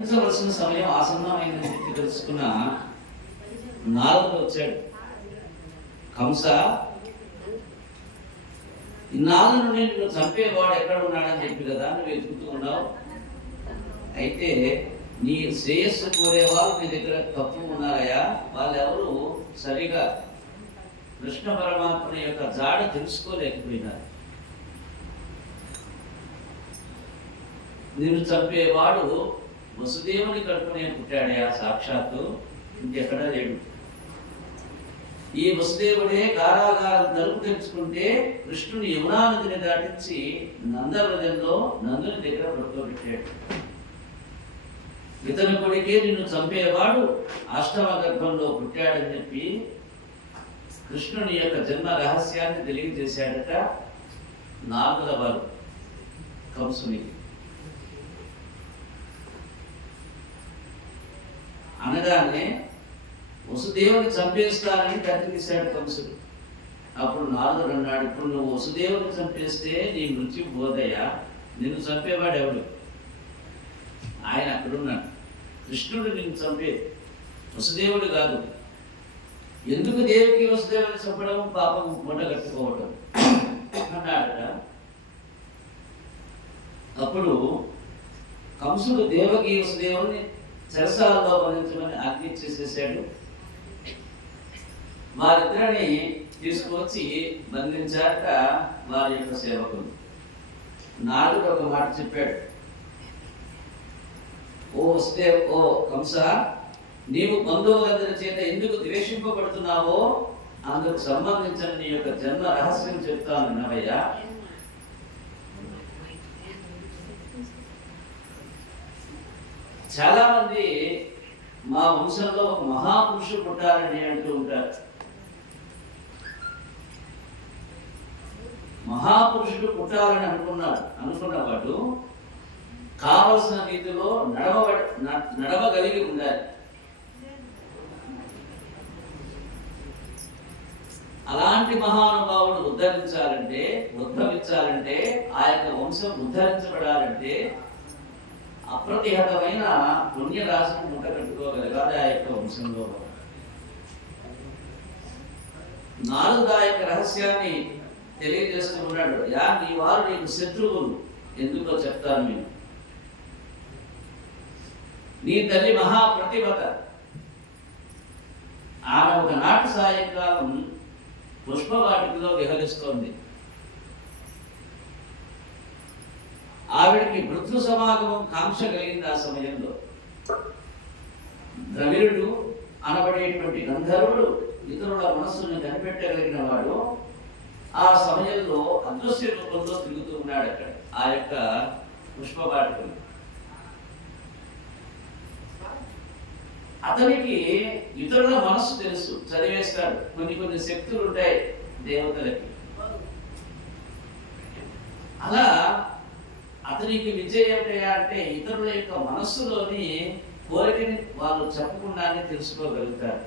వలసిన సమయం ఆసన్నమైందని చెప్పి తెలుసుకున్న నారదుడు వచ్చాడు. కంస, ఇన్నాళ్ళ నుండి నిన్ను చంపేవాడు ఎక్కడ ఉన్నాడని చెప్పి కదా నువ్వు వెతుకుతూ ఉన్నావు. అయితే నీ శ్రేయస్సు కోరేవాళ్ళు నీ దగ్గర తప్పు ఉన్నారయ్యా. వాళ్ళెవరు సరిగా కృష్ణ పరమాత్మ యొక్క జాడ తెలుసుకోలేకపోయినారు. నిన్ను చంపేవాడు వసుదేవుని కడుపునే పుట్టాడయా, సాక్షాత్తు, ఇంకెక్కడా లేడు. ఈ వసుదేవుడే కారాగారం తలుపు తెరుచుకుంటే కృష్ణుని యమునా నదిని దాటించి నందవ్రజంలో నందుని దగ్గర పడుకోబెట్టాడు. ఇతని కొడుకే నిన్ను చంపేవాడు అష్టమ గర్భంలో పుట్టాడని చెప్పి కృష్ణుని యొక్క జన్మ రహస్యాన్ని తెలియజేశాడట నారదుల వారు కంసునికి. అనగానే వసుదేవుని చంపేస్తానని కత్తి తీశాడు కంసుడు. అప్పుడు నారదుడు అన్నాడు, ఇప్పుడు నువ్వు వసుదేవుని చంపేస్తే నీ మృత్యు బోధయ్యా, నిన్ను చంపేవాడు ఎవడు? ఆయన అక్కడున్నాడు. కృష్ణుడు నిన్ను చంపే, వసుదేవుడు కాదు. ఎందుకు దేవికి వసుదేవుని చంపడం, పాపం మూట కట్టుకోవడం అన్నాడట. అప్పుడు కంసుడు దేవకి వసుదేవుని చెరసాలలో బంధించమని ఆజ్ఞ చేసేసాడు. వారిద్దరిని తీసుకువచ్చి బంధించాక వారి యొక్క సేవకులు. నారదుడు ఒక మాట చెప్పాడు, ఓ కంస, నీవు బంధువులందరి చేత ఎందుకు ద్వేషింపబడుతున్నావో అందుకు సంబంధించిన నీ యొక్క జన్మ రహస్యం చెప్తాను వినవయ్యా. చాలా మంది మా వంశంలో ఒక మహాపురుషుడు పుట్టాలని అంటూ ఉంటారు. మహాపురుషుడు పుట్టాలని అనుకున్నవాడు కావలసిన రీతిలో నడవగలిగి ఉండాలి. అలాంటి మహానుభావుడు ఉద్భవించాలంటే ఆ యొక్క వంశం ఉద్ధరించబడాలంటే అప్రతిహతమైన పుణ్యరాశిని ముట్ట కట్టుకోగలగాలి ఆ యొక్క వంశంలో. నారదుడు ఆ యొక్క రహస్యాన్ని తెలియజేస్తూ ఉన్నాడు. నీ వారు నీకు శత్రువులు, ఎందుకో చెప్తాను నేను. నీ తల్లి మహాప్రతిభత. ఆమె ఒకనాటి సాయంకాలం పుష్పవాటికలో విహరిస్తోంది. ఆవిడికి మృత్యు సమాగమం కాంక్ష కలిగింది. ఆ సమయంలో ద్రవిడుడు అనబడేటువంటి గంధర్వుడు ఇతరుల మనస్సును కనిపెట్టగలిగిన వాడు ఆ సమయంలో అదృశ్య రూపంలో తిరుగుతూ ఉన్నాడు అక్కడ ఆ యొక్క పుష్పవాటికలు. అతనికి ఇతరుల మనస్సు తెలుసు, చదివేస్తాడు. కొన్ని శక్తులు ఉంటాయి దేవతలకి. అలా అతనికి విద్య ఏమిటయా అంటే ఇతరుల యొక్క మనస్సులోని కోరికని వాళ్ళు చెప్పకుండానే తెలుసుకోగలుగుతారు.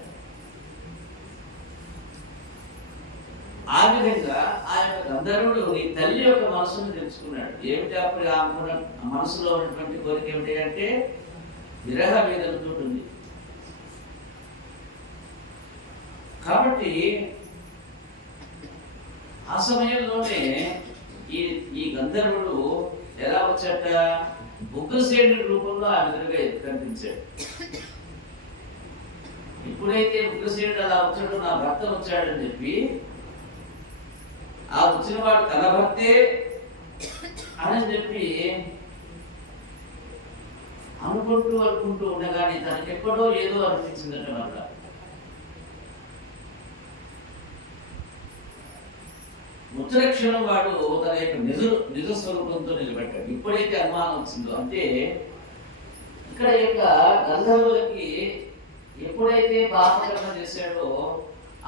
ఆ విధంగా ఆ యొక్క గంధర్వుడు నీ తల్లి యొక్క మనస్సును తెలుసుకున్నాడు. ఏమిటి అప్పుడు ఆమె మనసులో ఉన్నటువంటి కోరిక ఏమిటి అంటే విరహ వేదనతో ఉంది. కాబట్టి ఆ సమయంలోనే ఈ గంధర్వుడు ఎలా వచ్చాట, ఉగ్రసేనుడి రూపంలో ఆ విధంగా కనిపించాడు. ఎప్పుడైతే ఉగ్రసేనుడు అలా వచ్చాడో నా భర్త వచ్చాడని చెప్పి ఆ వచ్చిన వాడు తన భర్తే అని చెప్పి అనుకుంటూ ఉండగానే తనకెక్కడో ఏదో అనిపించిందట. వల్ల ఉత్తరక్షణం వాడు తన యొక్క నిజ స్వరూపంతో నిలబెట్టాడు. ఎప్పుడైతే అనుమానం వచ్చిందో అంటే ఇక్కడ యొక్క గంధర్వులకి ఎప్పుడైతే పాపకర్మ చేశాడో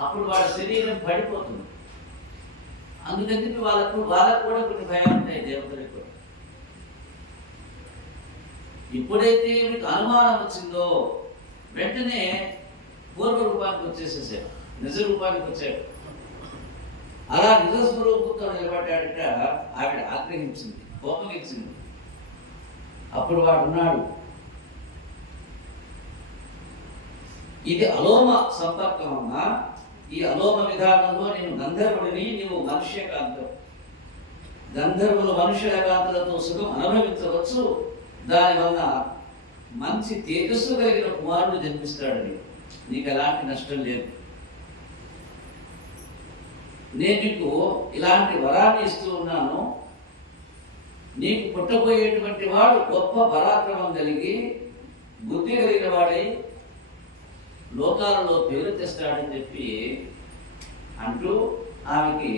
అప్పుడు వాడి శరీరం పడిపోతుంది. అందుకని వాళ్ళకు కూడా కొన్ని భయాలు ఉంటాయి దేవతలకు కూడా. ఎప్పుడైతే మీకు అనుమానం వచ్చిందో వెంటనే పూర్వ రూపానికి వచ్చేసేసాడు, నిజ రూపానికి వచ్చాడు. అలా నిజస్వరూపంతో నిలబడ్డాడట. ఆవిడ ఆగ్రహించింది, కోపగించింది. అప్పుడు వాడు ఉన్నాడు, ఇది అలోమ సంపర్కం అమ్మా. ఈ అలోమ విధానంలో నేను గంధర్వుడిని, నీవు మనుష్య కాంతం. గంధర్వులు మనుష్యుల కాంతలతో సుఖం అనుభవించవచ్చు. దానివల్ల మంచి తేజస్సు కలిగిన కుమారుడు జన్మిస్తాడని నీకు ఎలాంటి నష్టం లేదు. నేను నీకు ఇలాంటి వరాన్ని ఇస్తూ ఉన్నాను. నీకు పుట్టబోయేటువంటి వాడు గొప్ప పరాక్రమం కలిగి బుద్ధి కలిగిన వాడై లోకాలలో పేరు తెస్తాడని చెప్పి అంటూ ఆమెకి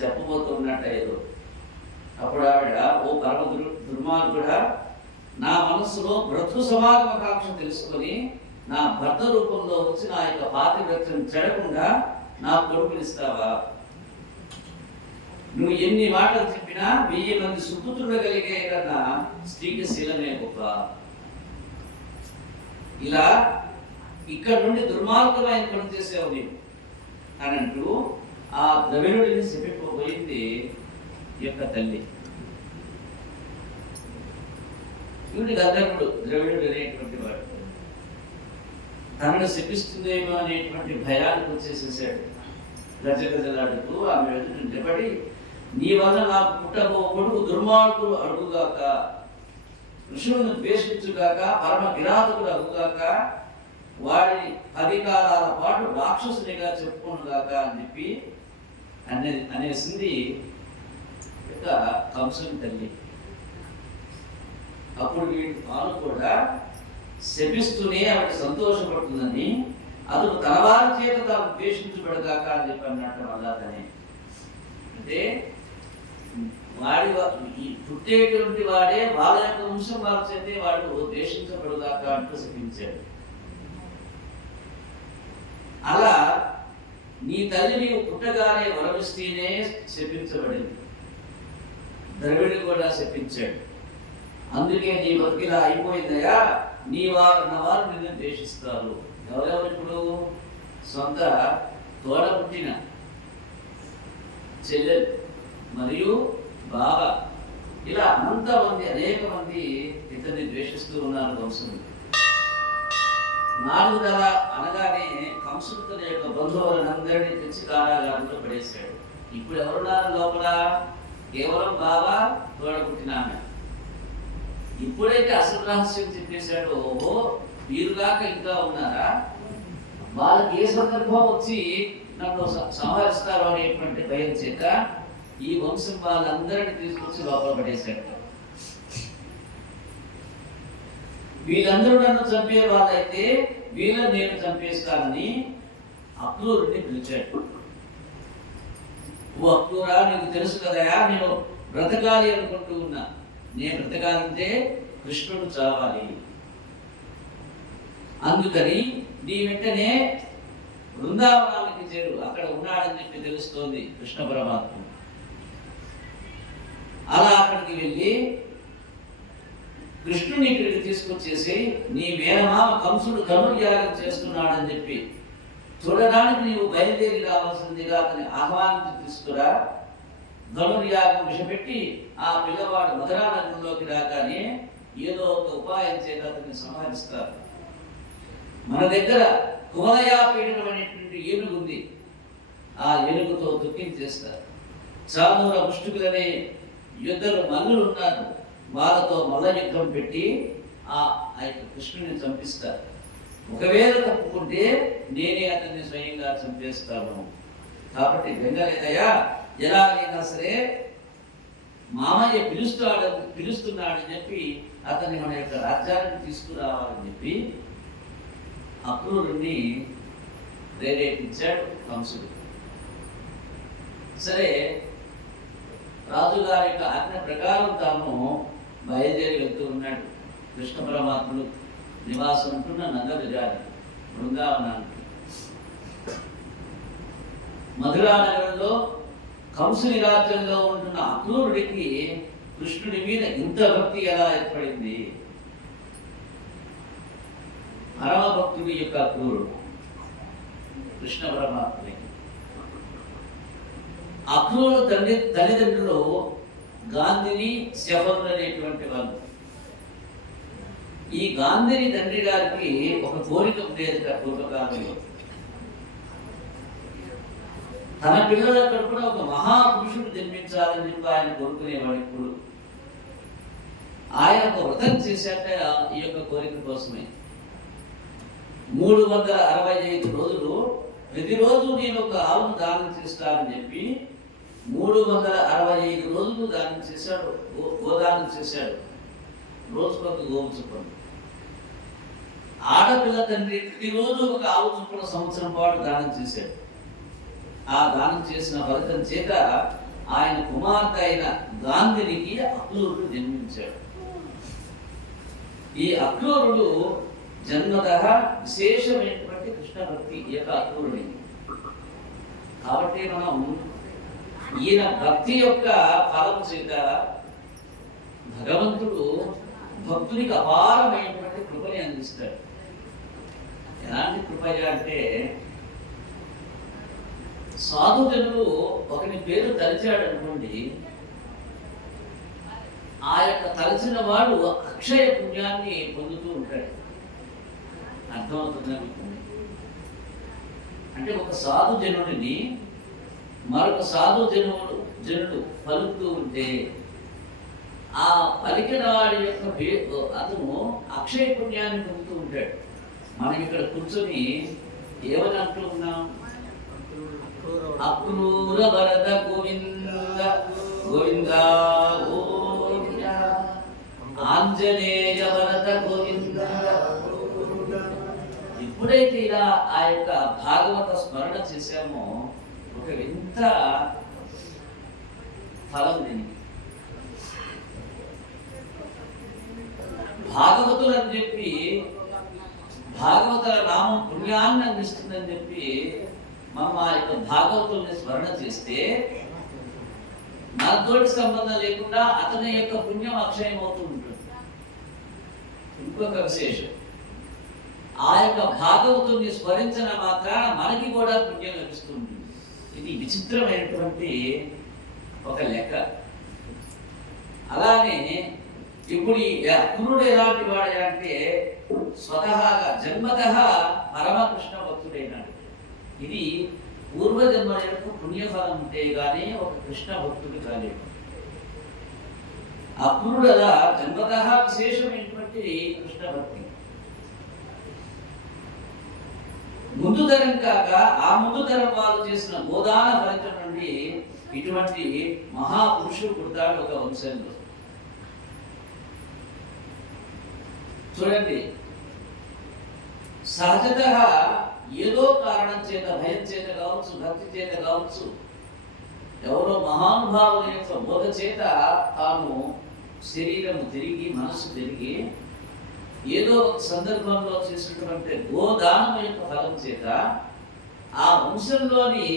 చెప్పబోతున్నట్ట ఏదో. అప్పుడు ఆవిడ, ఓ పరమ దుర్మార్గుడా, నా మనస్సులో బ్రతుకు సమాగమకాంక్ష తెలుసుకొని నా భర్త రూపంలో వచ్చి నా యొక్క పాతివ్రత్యం చెడకుండా నా కొడుకునిస్తావా? నువ్వు ఎన్ని మాటలు చెప్పినా 1000 మంది సుపుత్రుడగలిగే కన్నా స్త్రీకి శీలమే గొప్ప. ఇలా ఇక్కడ నుండి దుర్మార్గమైన పని చేసావు నీవు అని అంటూ ఆ ద్రవిడుడిని చెప్పిపోయింది యొక్క తల్లి. ఇవి గంధర్వుడు ద్రవిడుడు అనేటువంటి వాడు తనను శపిస్తుందేమో అనేటువంటి భయానికి వచ్చేసేసాడు. గజగజలాడుతూ ఆమె ఎదుట నిలబడి, నీ వల్ల నాకు పుట్టబో కొడుకు దుర్మార్గుడు అడుగుగాక, ఋషులను ద్వేషించుగాక, పరమ కిరాతకుడు అడుగుగాక, వాడిని 10 కాలాల పాటు రాక్షసునిగా చెప్పుకోనుగాక అని చెప్పి అనేసింది యొక్క కంసుని తల్లి. అప్పుడు వీటి పాలు కూడా శపిస్తూనే ఆవిడ సంతోషపడుతుందని, అతను తన వారి చేత తాను ద్వేషించబడగాక అని చెప్పి అన్నట్టు అలాగనే. అంటే వాడి ఈ పుట్టేటువంటి వాడే వాళ్ళ యొక్క వంశం వారి చేతే వాడు ద్వేషించబడుగాక అంటూ శపించాడు. అలా నీ తల్లి నీవు పుట్టగానే వరమిస్తేనే శపించబడింది. ద్రవిడు కూడా శపించాడు. అందుకే నీ బతికిలా అయిపోయిందయా, నీ వారు నా వారు నిన్ను ద్వేషిస్తారు. ఎవరెవరు ఇప్పుడు? సొంత తోడ పుట్టిన చెల్లెలు మరియు బావ, ఇలా అంతమంది అనేక మంది ఇతన్ని ద్వేషిస్తూ ఉన్నారు కంసుని. 4 నెలల అనగానే కంసుడు తన యొక్క బంధువులందరినీ తెచ్చి కారాగారంలో పడేశాడు. ఇప్పుడు ఎవరున్నారు లోపల? కేవలం బావ, తోడ పుట్టిన ఆమె. ఇప్పుడైతే అసలు రహస్యం చెప్పేశాడు, ఓహో వీరుగాక ఇంకా ఉన్నారా, వాళ్ళకి ఏ సందర్భం వచ్చి నన్ను సంహరిస్తారు అనేటువంటి భయం చేత ఈ వంశం వాళ్ళందరినీ తీసుకొచ్చి లోపల పడేశాడు. వీళ్ళందరూ నన్ను చంపే వాళ్ళైతే వీళ్ళని నేను చంపేస్తానని అక్రూరుని పిలిచాడు. ఓ అక్రూరా, నీకు తెలుసు కదయా, నేను బ్రతకాలి అనుకుంటూ ఉన్నా. నేను బ్రతకాలంటే కృష్ణుడు చావాలి. అందుకని నీ వెంటనే బృందావనానికి చేరు, అక్కడ ఉన్నాడని చెప్పి తెలుస్తోంది కృష్ణ పరమాత్మ. అలా అక్కడికి వెళ్ళి కృష్ణుని ఇక్కడికి తీసుకొచ్చేసి, నీ మేనమామ కంసుడు ధనుర్యాగం చేస్తున్నాడని చెప్పి చూడడానికి నీవు బయలుదేరి రావాల్సిందిగా అతని ఆహ్వానించి తీసుకురా. ధనుర్యాగం విషపెట్టి ఆ పిల్లవాడు మధురా నగరంలోకి రాగానే ఏదో ఒక ఉపాయం చేత అతన్ని సంహరిస్తారు. మన దగ్గర కువలయాపీడనం అనేటువంటి ఏనుగు ఉంది. ఆ ఏనుగుతో దుఃఖించేస్తారు. చామూర ముష్టికులనే యుద్ధలు మల్లులు ఉన్నారు. వాళ్ళతో మల్ల యుద్ధం పెట్టి ఆ యొక్క కృష్ణుని చంపిస్తారు. ఒకవేళ తప్పుకుంటే నేనే అతన్ని స్వయంగా చంపేస్తాను. కాబట్టి బెంగలేదయ్యా, ఎలాగైనా సరే మామయ్య పిలుస్తున్నాడని చెప్పి అతన్ని మన యొక్క రాజ్యానికి తీసుకురావాలని చెప్పి అక్రూరుణ్ణి ప్రేరేపించాడు కంసుడు. సరే, రాజుగారి యొక్క ఆజ్ఞ ప్రకారం తాను బయలుదేరి వెళ్తూ ఉన్నాడు. కృష్ణ పరమాత్ముడు నివాసం ఉంటున్న నందవిజాని బృందావనానికి. మధురా నగరంలో కంసుని రాజ్యంలో ఉంటున్న అక్రూరుడికి కృష్ణుడి మీద ఇంత భక్తి ఎలా ఏర్పడింది? పరమ భక్తుడి యొక్క అక్రూరుడు కృష్ణ పరమాత్ముడికి. అక్రూరు తల్లిదండ్రులు గాంధిని శఫరులు అనేటువంటి వాళ్ళు. ఈ గాంధిని తండ్రి గారికి ఒక కోరిక ఉండేది పూర్వకాలంలో. తన పిల్లల కడుపున ఒక మహాపురుషుడు జన్మించాలని చెప్పి ఆయన కోరుకునేవాడు. ఇప్పుడు ఆయన ఒక వ్రతం చేశాక ఈ యొక్క కోరిక కోసమే 365 రోజులు ప్రతిరోజు నేను ఒక ఆవును దానం చేస్తానని చెప్పి 365 రోజులు దానం చేశాడు, గోదానం చేశాడు. రోజుకొక గోవు చొప్పున. ఆడపిల్ల తండ్రి ప్రతిరోజు ఒక ఆవు చొప్పున సంవత్సరం పాటు దానం చేశాడు. ఆ దానం చేసిన ఫలితం చేత ఆయన కుమార్తె అయిన గాంధినికి అక్రూరుడు జన్మించాడు. ఈ అక్రూరుడు జన్మతః విశేషమైనటువంటి కృష్ణ భక్తి ఈ యొక్క అక్రూరుడి. కాబట్టి మనం ఈయన భక్తి యొక్క ఫలం చేత భగవంతుడు భక్తునికి అపారమైనటువంటి కృపని అందిస్తాడు. ఎలాంటి కృపయ అంటే, సాధుజనులు ఒకరి పేరు తలిచాడు అనుకోండి, ఆ యొక్క తలచిన వాడు అక్షయ పుణ్యాన్ని పొందుతూ ఉంటాడు. అర్థమవుతుంది అంటే, ఒక సాధుజనుడిని మరొక జనుడు పలుకుతూ ఉంటే ఆ పలికిన వాడి యొక్క అతను అక్షయ పుణ్యాన్ని పొందుతూ ఉంటాడు. మనం ఇక్కడ కూర్చొని ఏమని అంటూ ఉన్నాం? అక్రూర వరద గోవింద గోవింద గోవింద, ఆంజనేయ వరద గోవింద. ఎప్పుడైతే ఇలా ఆ యొక్క భాగవత స్మరణ చేశామో ఒక వింత ఫలం దీనికి. భాగవతులు అని చెప్పి భాగవతుల నామం పుణ్యాన్ని అందిస్తుందని చెప్పి మనం ఆ యొక్క భాగవతుల్ని స్మరణ చేస్తే మనతోటి సంబంధం లేకుండా అతని యొక్క పుణ్యం అక్షయం అవుతూ ఉంటుంది. ఇంకొక విశేషం, ఆ యొక్క భాగవతుల్ని స్మరించిన మాత్రాన మనకి కూడా పుణ్యం లభిస్తూ ఉంటుంది. ఇది విచిత్రమైనటువంటి ఒక లెక్క. అలానే ఇప్పుడు ఈ అక్రూరుడు ఎలాంటి వాడంటే స్వతహాగా జన్మతః పరమకృష్ణ భక్తుడైనాడు. ఇది పూర్వజన్మ యొక్క పుణ్యఫలం ఉంటే గానీ ఒక కృష్ణ భక్తుడు కాలేడు. అక్రూరుడు అలా జన్మతః విశేషమైనటువంటి కృష్ణ భక్తి. ముందు తరం కాక ఆ ముందు తరం వాళ్ళు చేసిన గోదాన ఫలితం నుండి ఇటువంటి మహాపురుషుడు పుడతాడు ఒక వంశంలో. చూడండి, సహజతః ఏదో కారణం చేత, భయం చేత కావచ్చు, భక్తి చేత కావచ్చు, ఎవరో మహానుభావుల యొక్క బోధ చేత తాను శరీరము తిరిగి మనస్సు తిరిగి ఏదో ఒక సందర్భంలో చేసినటువంటి గోదానం యొక్క ఫలం చేత ఆ వంశంలోని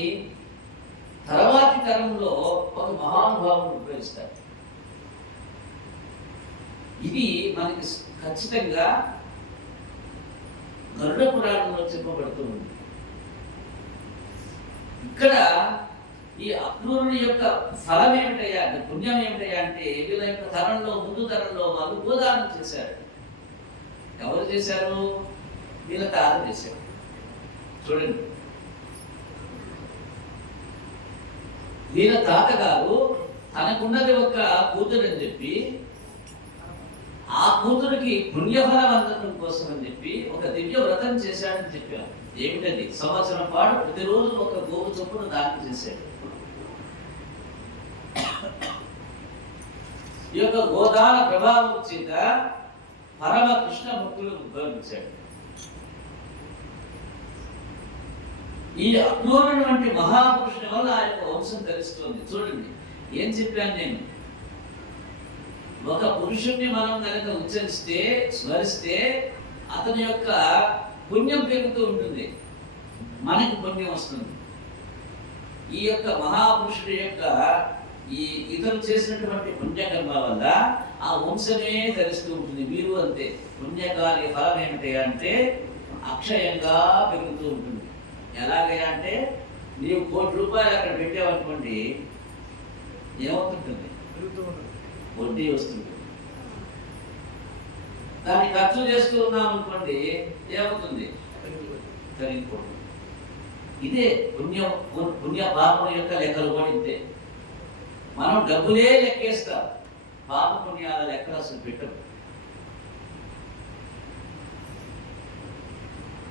తర్వాతి తరంలో ఒక మహానుభావుడు ఉపయోగిస్తారు. ఇది మనకి ఖచ్చితంగా గరుడ పురాణంలో చెప్పబడుతుంది. ఇక్కడ ఈ అక్రూరుని యొక్క ఫలం ఏమిటయ్యా అంటే, పుణ్యం ఏమిటయ్యా అంటే, వీళ్ళ యొక్క తరంలో ముందు తరంలో వాళ్ళు గోదానం చేశారు. ఎవరు చేశారు? వీళ్ళ తాత చేశారు. చూడండి, వీళ్ళ తాతగారు తనకున్నది ఒక కూతురు అని చెప్పి ఆ కూతురికి పుణ్యఫలం అందడం కోసం అని చెప్పి ఒక దివ్య వ్రతం చేశాడని చెప్పారు. ఏమిటది? సంవత్సరం పాటు ప్రతిరోజు ఒక గోవు చొప్పున దానం చేశాడు. ఈ యొక్క గోదాన ప్రభావం చేత పరమ కృష్ణ భక్తులు ఉద్భవించాడు. ఈ అక్రూరుడు వంటి మహాపురుషుని వల్ల ఆ యొక్క వంశం తెలుస్తుంది. చూడండి, ఏం చెప్పాను నేను? ఒక పురుషుణ్ణి మనం కనుక ఉచ్చరిస్తే, స్మరిస్తే అతని యొక్క పుణ్యం పెరుగుతూ ఉంటుంది, మనకి పుణ్యం వస్తుంది. ఈ యొక్క మహాపురుషుడి యొక్క ఈ ఇతరు చేసినటువంటి పుణ్యకర్మ వల్ల ఆ వంశమే ధరిస్తూ ఉంటుంది. మీరు అంతే, పుణ్యకార్య ఫలం ఏమిటి అంటే అక్షయంగా పెరుగుతూ ఉంటుంది. ఎలాగైనా అంటే నీవు ₹1,00,00,000 అక్కడ పెట్టావనుకోండి, ఏమవుతుంటుంది? వడ్డీ వస్తుంది. దాన్ని ఖర్చు చేస్తూ ఉన్నాం అనుకోండి, ఏమవుతుంది? కరిగిపోతుంది. ఇదే పుణ్య పాపం యొక్క లెక్కలు కూడా ఇంతే. మనం డబ్బులే లెక్కేస్తాం, పాప పుణ్యాల లెక్కలు అసలు పెట్టరు.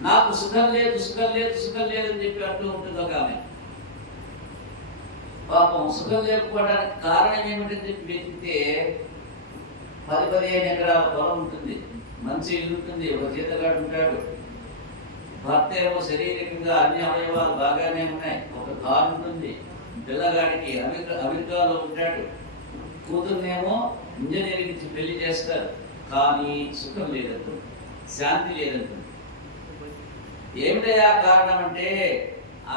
నాకు సుఖం లేదు సుఖం లేదు సుఖం లేదని చెప్పి అంటూ ఉంటుంది ఒక ఆమె. పాపం సుఖం లేకపోవడానికి కారణం ఏమిటని చెప్పి వెతికితే 10-15 ఎకరాల పొలం ఉంటుంది, మంచి ఇల్లు ఉంటుంది, ఒక జీతగాడు ఉంటాడు, భర్త ఏమో శారీరకంగా అన్ని అవయవాలు బాగానే ఉన్నాయి, ఒక కారు ఉంటుంది, పిల్లగాడికి అమెరికాలో ఉంటాడు, కూతుర్నేమో ఇంజనీరింగ్ ఇచ్చి పెళ్లి చేస్తారు, కానీ సుఖం లేదంటుంది, శాంతి లేదంటుంది. ఏమిటయా కారణం అంటే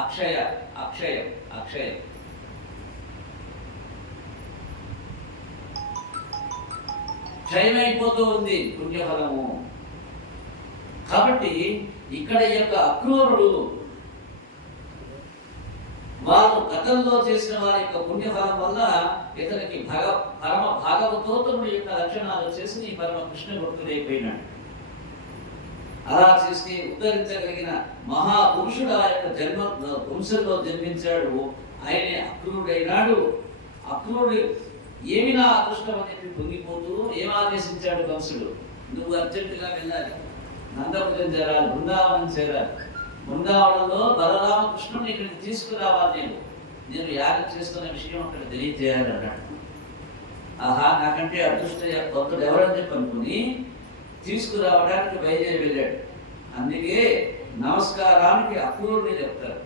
అక్షయం అక్షయం. క్షయమైపోతూ ఉంది పుణ్యఫలము. కాబట్టి ఇక్కడ యొక్క అక్రూరుడు వారు గతంలో చేసిన వారి యొక్క పుణ్యఫలం వల్ల ఇతనికి పరమ భాగవతోత్తముడి యొక్క లక్షణాలు వచ్చేసి ఈ పరమ కృష్ణ భక్తుడైపోయినాడు. అలా చేస్తే ఉద్ధరించగలిగిన మహాపురుషుడు ఆ యొక్క జన్మ వంశంలో జన్మించాడు. ఆయనే అక్రూరుడైనాడు. అక్రూరుడు ఏమి నా అదృష్టం అని చెప్పి పొంగిపోతూ ఏం ఆదేశించాడు కంసుడు? నువ్వు అర్జెంటుగా వెళ్ళాలి, నందపురం చేరాలి, బృందావనం చేరాలి. బృందావనంలో బలరామకృష్ణుని ఇక్కడికి తీసుకురావాలి, నేను యాగం చేస్తున్న విషయం అక్కడ తెలియజేయాలి అన్నాడు. ఆహా, నాకంటే అదృష్ట కొత్తడు ఎవరని చెప్పి అనుకుని తీసుకురావడానికి బయలుదేరి వెళ్ళాడు. అందుకే నమస్కారానికి అక్రూరుని చెప్తారు.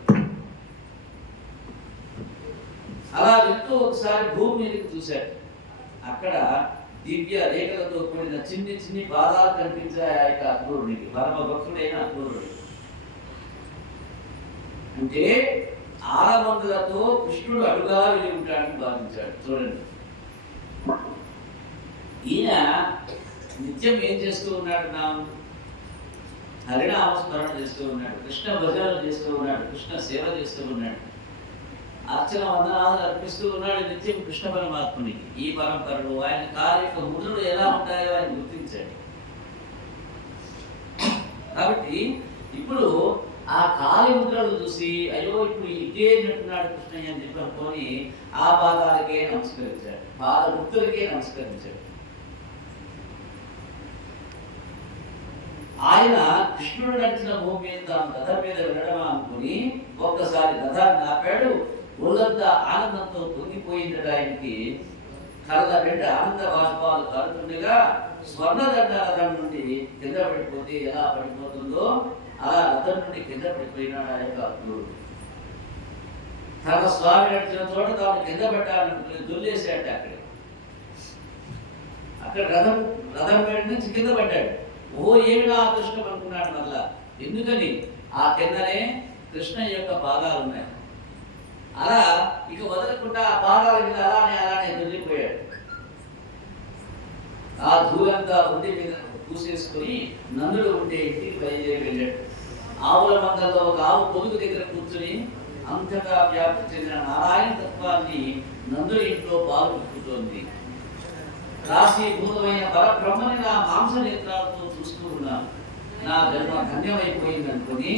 అలా వెళ్తూ ఒకసారి భూమి మీదకి చూశాడు. అక్కడ దివ్య రేఖలతో కూడిన చిన్ని చిన్ని పాదాలు కనిపించాయి ఆ యొక్క అక్రూరునికి, పరమ భక్తుడైన అక్రూరుడికి. అంటే ఆలమందులతో కృష్ణుడు అడుగా వెళ్ళి ఉంటాడని భావించాడు. చూడండి, ఈయన నిత్యం ఏం చేస్తూ ఉన్నాడు? హరినామస్మరణ చేస్తూ ఉన్నాడు, కృష్ణ భజనలు చేస్తూ ఉన్నాడు, కృష్ణ సేవ చేస్తూ ఉన్నాడు, అర్చన వందనాలు అర్పిస్తూ ఉన్నాడు నిత్యం కృష్ణ పరమాత్మునికి. ఈ పరంపరలో ఆయన కాలి యొక్క ముద్రలు ఎలా ఉంటాయో ఆయన గుర్తించాడు. కాబట్టి ఇప్పుడు ఆ కాలి ముద్రలు చూసి అయ్యో ఇప్పుడు ఇదే నట్టున్నాడు కృష్ణయ్య అని చెప్పి అనుకొని ఆ పాదాలకే నమస్కరించాడు, పాద ముక్తులకే నమస్కరించాడు. ఆయన కృష్ణుడు నడిచిన భూమి మీద తాను గద మీద వెళ్ళడం అనుకుని ఒక్కసారి గదాన్ని ఆపాడు. ఒళ్ళంతా ఆనందంతో పొంగిపోయిందట ఆయనకి. కళ్ళ వెంట ఆనంద బాష్పాలు కారుతుండగా స్వర్ణదండ రథం నుండి కింద పడిపోతే ఎలా పడిపోతుందో అలా రథం నుండి కింద పడిపోయినాడు ఆ యొక్క అక్రూరుడు. తన స్వామి నడిచిన చోట తాను కింద పెట్టాలనుకుని దొల్లేసాట. అక్కడ రథం వేడి నుంచి కింద పడ్డాడు. ఓ ఏమి నా అదృష్టం అనుకున్నాడు మళ్ళా. ఎందుకని? ఆ కిందనే కృష్ణ యొక్క పాదాలు ఉన్నాయి. అలా ఇక వదలకుండా ఆ పాదాల మీద అలానే దొరికిపోయాడు. ఆ ధూళంతా ఒంటి మీద పూసేసుకొని నందుడు ఉంటే ఇంటికి బయలుదేరి వెళ్ళాడు. ఆవుల మందల్లో ఒక ఆవు పొదుగు దగ్గర కూర్చుని అంతటా వ్యాప్తి చెందిన నారాయణ తత్వాన్ని నందుడి ఇంట్లో పాలు పుట్టుతోంది. రాశీభూతమైన పరబ్రహ్మని నా మాంస నేత్రాలతో చూస్తూ ఉన్నాను. నా జన్మ ధన్యమైపోయింది అనుకుని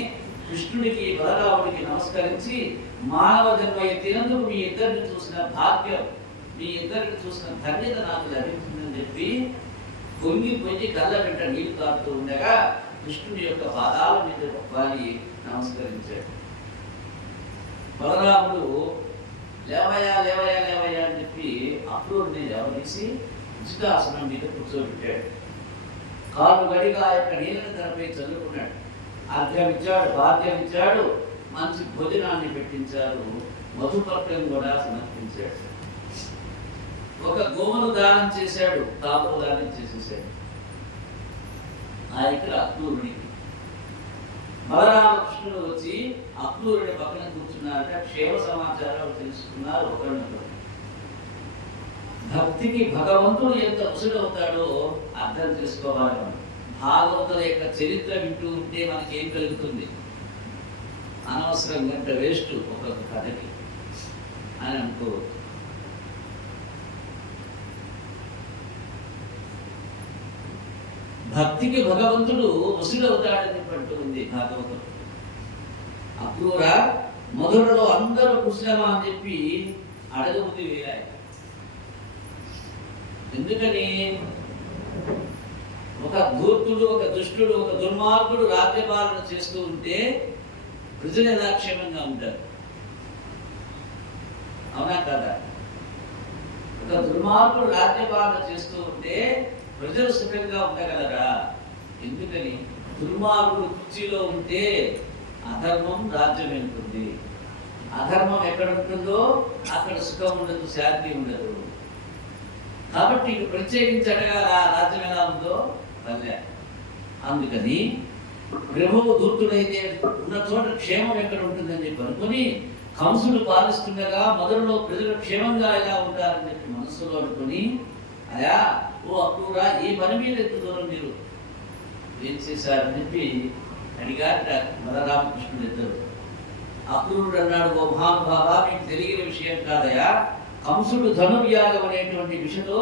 కృష్ణుడికి బలరాముడికి నమస్కరించి మానవ జన్మ ఎత్తినందుకు మీ ఇద్దరిని చూసిన భాగ్యం, మీ ఇద్దరిని చూసిన ధన్యత నాకు లభించిందని చెప్పి పొంగి కళ్ళ వెంట నీళ్లు కారుతూ ఉండగా కృష్ణుడి యొక్క పాదాల మీద వాలి నమస్కరించాడు. బలరాముడు లేవయ్యా లేవయ్యా లేవయ్యా అని చెప్పి అక్రూరుని లేవదీసి ఉచితాసనం మీద కూర్చోబెట్టాడు. కాలు గడిగా ఆ యొక్క నీళ్ళని తనపై చదువుకున్నాడు. అర్ఘ్యం ఇచ్చాడు, భాగ్యం ఇచ్చాడు, మంచి భోజనాన్ని పెట్టించారు, మధుపర్కం కూడా సమర్పించాడు. ఒక గోవును దానం చేశాడు, తాపోదానం చేసేసాడు ఆ ఇక్కడ అక్రూరుడికి. బలరామకృష్ణుడు వచ్చి అక్రూరుడి పక్కన కూర్చున్నారట. క్షేమ సమాచారాలు తెలుసుకున్నారు ఒకరినొకరు. భక్తికి భగవంతుడు ఎంత ముసుడవుతాడో అర్థం చేసుకోవాలి. భాగవతుల యొక్క చరిత్ర వింటూ ఉంటే మనకి ఏం కలుగుతుంది? అనవసరం గంట వేస్ట్ ఒక్కొక్క కథకి అని అనుకోవద్దు. భక్తికి భగవంతుడు వసుడవుతాడని పట్టు ఉంది భాగవతం. అక్రూర మధురలో అందరూ కుశలమా అని చెప్పి అడగబుద్ధి వేయాలి. ఎందుకని ఒక ధూర్తుడు, ఒక దుష్టుడు, ఒక దుర్మార్గుడు రాజ్యపాలన చేస్తూ ఉంటే ప్రజలు ఎలా క్షేమంగా ఉంటారు? అవునా కదా? ఒక దుర్మార్గుడు రాజ్యపాలన చేస్తూ ఉంటే ప్రజలు సుఖంగా ఉండగలరా? ఎందుకని దుర్మార్గుడు కుర్చీలో ఉంటే అధర్మం రాజ్యం వెళ్తుంది. అధర్మం ఎక్కడ ఉంటుందో అక్కడ సుఖం ఉండదు, శాంతి ఉండదు. కాబట్టి ఇక ప్రత్యేకించి అడగాల రాజ్యం ఎలా ఉందో పల్లె. అందుకని ప్రభువు ధూర్తుడైతే ఉన్న చోట క్షేమం ఎక్కడ ఉంటుందని చెప్పి అనుకుని కంసుడు పాలిస్తుండగా మొదలులో ప్రజలు క్షేమంగా ఎలా ఉంటారని చెప్పి మనస్సులో అనుకుని, అయా ఓ అక్రూర, ఈ పని మీద ఎంత దూరం మీరు ఏం చేశారని చెప్పి అడిగారట బలరామకృష్ణుడు ఇద్దరు. అక్రూరుడు అన్నాడు, ఓ మహానుభావ, మీకు తెలియని విషయం కాదయా, కంసుడు ధనుర్యాగం అనేటువంటి విషయంలో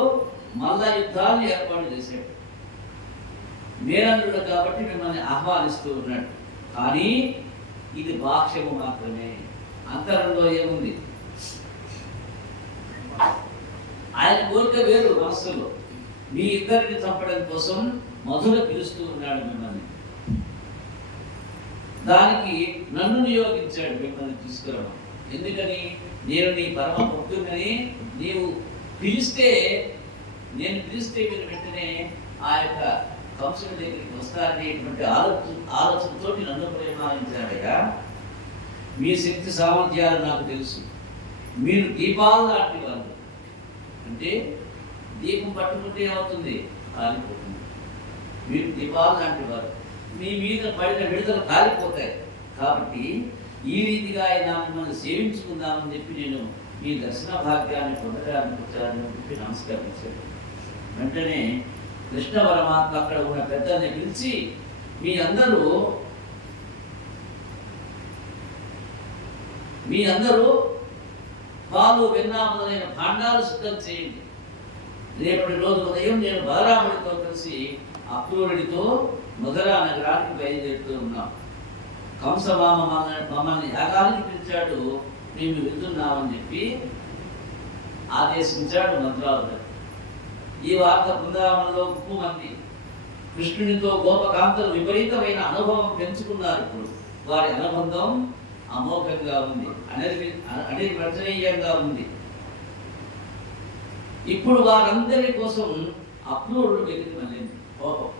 మల్ల యుద్ధాన్ని ఏర్పాటు చేశాడు. నేనందుడు కాబట్టి మిమ్మల్ని ఆహ్వానిస్తూ ఉన్నాడు. కానీ ఇది భాష్యము మాత్రమే, అంతరంలో ఏముంది? ఆయన కోరిక వేరు మనస్సులో. మీ ఇద్దరిని చంపడం కోసం మధుర పిలుస్తూ ఉన్నాడు మిమ్మల్ని. దానికి నన్ను నియోగించాడు మిమ్మల్ని తీసుకురావడం. ఎందుకని? నేను నీ పరమ భక్తుడిని, నీవు పిలిస్తే, నేను పిలిస్తే మీరు వెంటనే ఆ యొక్క కంసుడి దగ్గరికి వస్తారనేటువంటి ఆలోచనతో నన్ను ప్రేమాయించాడయ్యా. మీ శక్తి సామర్థ్యాలు నాకు తెలుసు. మీరు దీపాలు లాంటి వాళ్ళు. అంటే దీపం పట్టుకుంటే ఏమవుతుంది? కాలిపోతుంది. మీరు దీపాలు లాంటి వారు. మీ మీద పడిన విడుదల కాలిపోతాయి. కాబట్టి ఈ రీతిగా ఆయన మిమ్మల్ని సేవించుకుందామని చెప్పి నేను మీ దర్శన భాగ్యాన్ని పొందడానికి వచ్చానని చెప్పి నమస్కరించాడు. వెంటనే కృష్ణ పరమాత్మ అక్కడ ఉన్న పెద్దల్ని పిలిచి, మీ అందరూ పాలు, వెన్న మొదలైన భాండాలు సిద్ధం చేయండి. రేపటి రోజు ఉదయం నేను బలరాముడితో కలిసి అక్రూరుడితో మధురా నగరానికి బయలుదేరుతూ ఉన్నాం. కంసమామ మమ్మల్ని యాగానికి పిలిచాడు, మేము వెళ్తున్నామని చెప్పి ఆదేశించాడు మంత్రాలు. ఈ వార్త బృందావనంలో ఉప్పు మంది కృష్ణునితో గోపకాంతలు విపరీతమైన అనుభవం పెంచుకున్నారు. ఇప్పుడు వారి అనుబంధం అమోఘంగా ఉంది, అనిర్వచనీయంగా ఉంది. ఇప్పుడు వారందరి కోసం అక్రూరుడు దగ్గరికి వెళ్ళింది కోపం.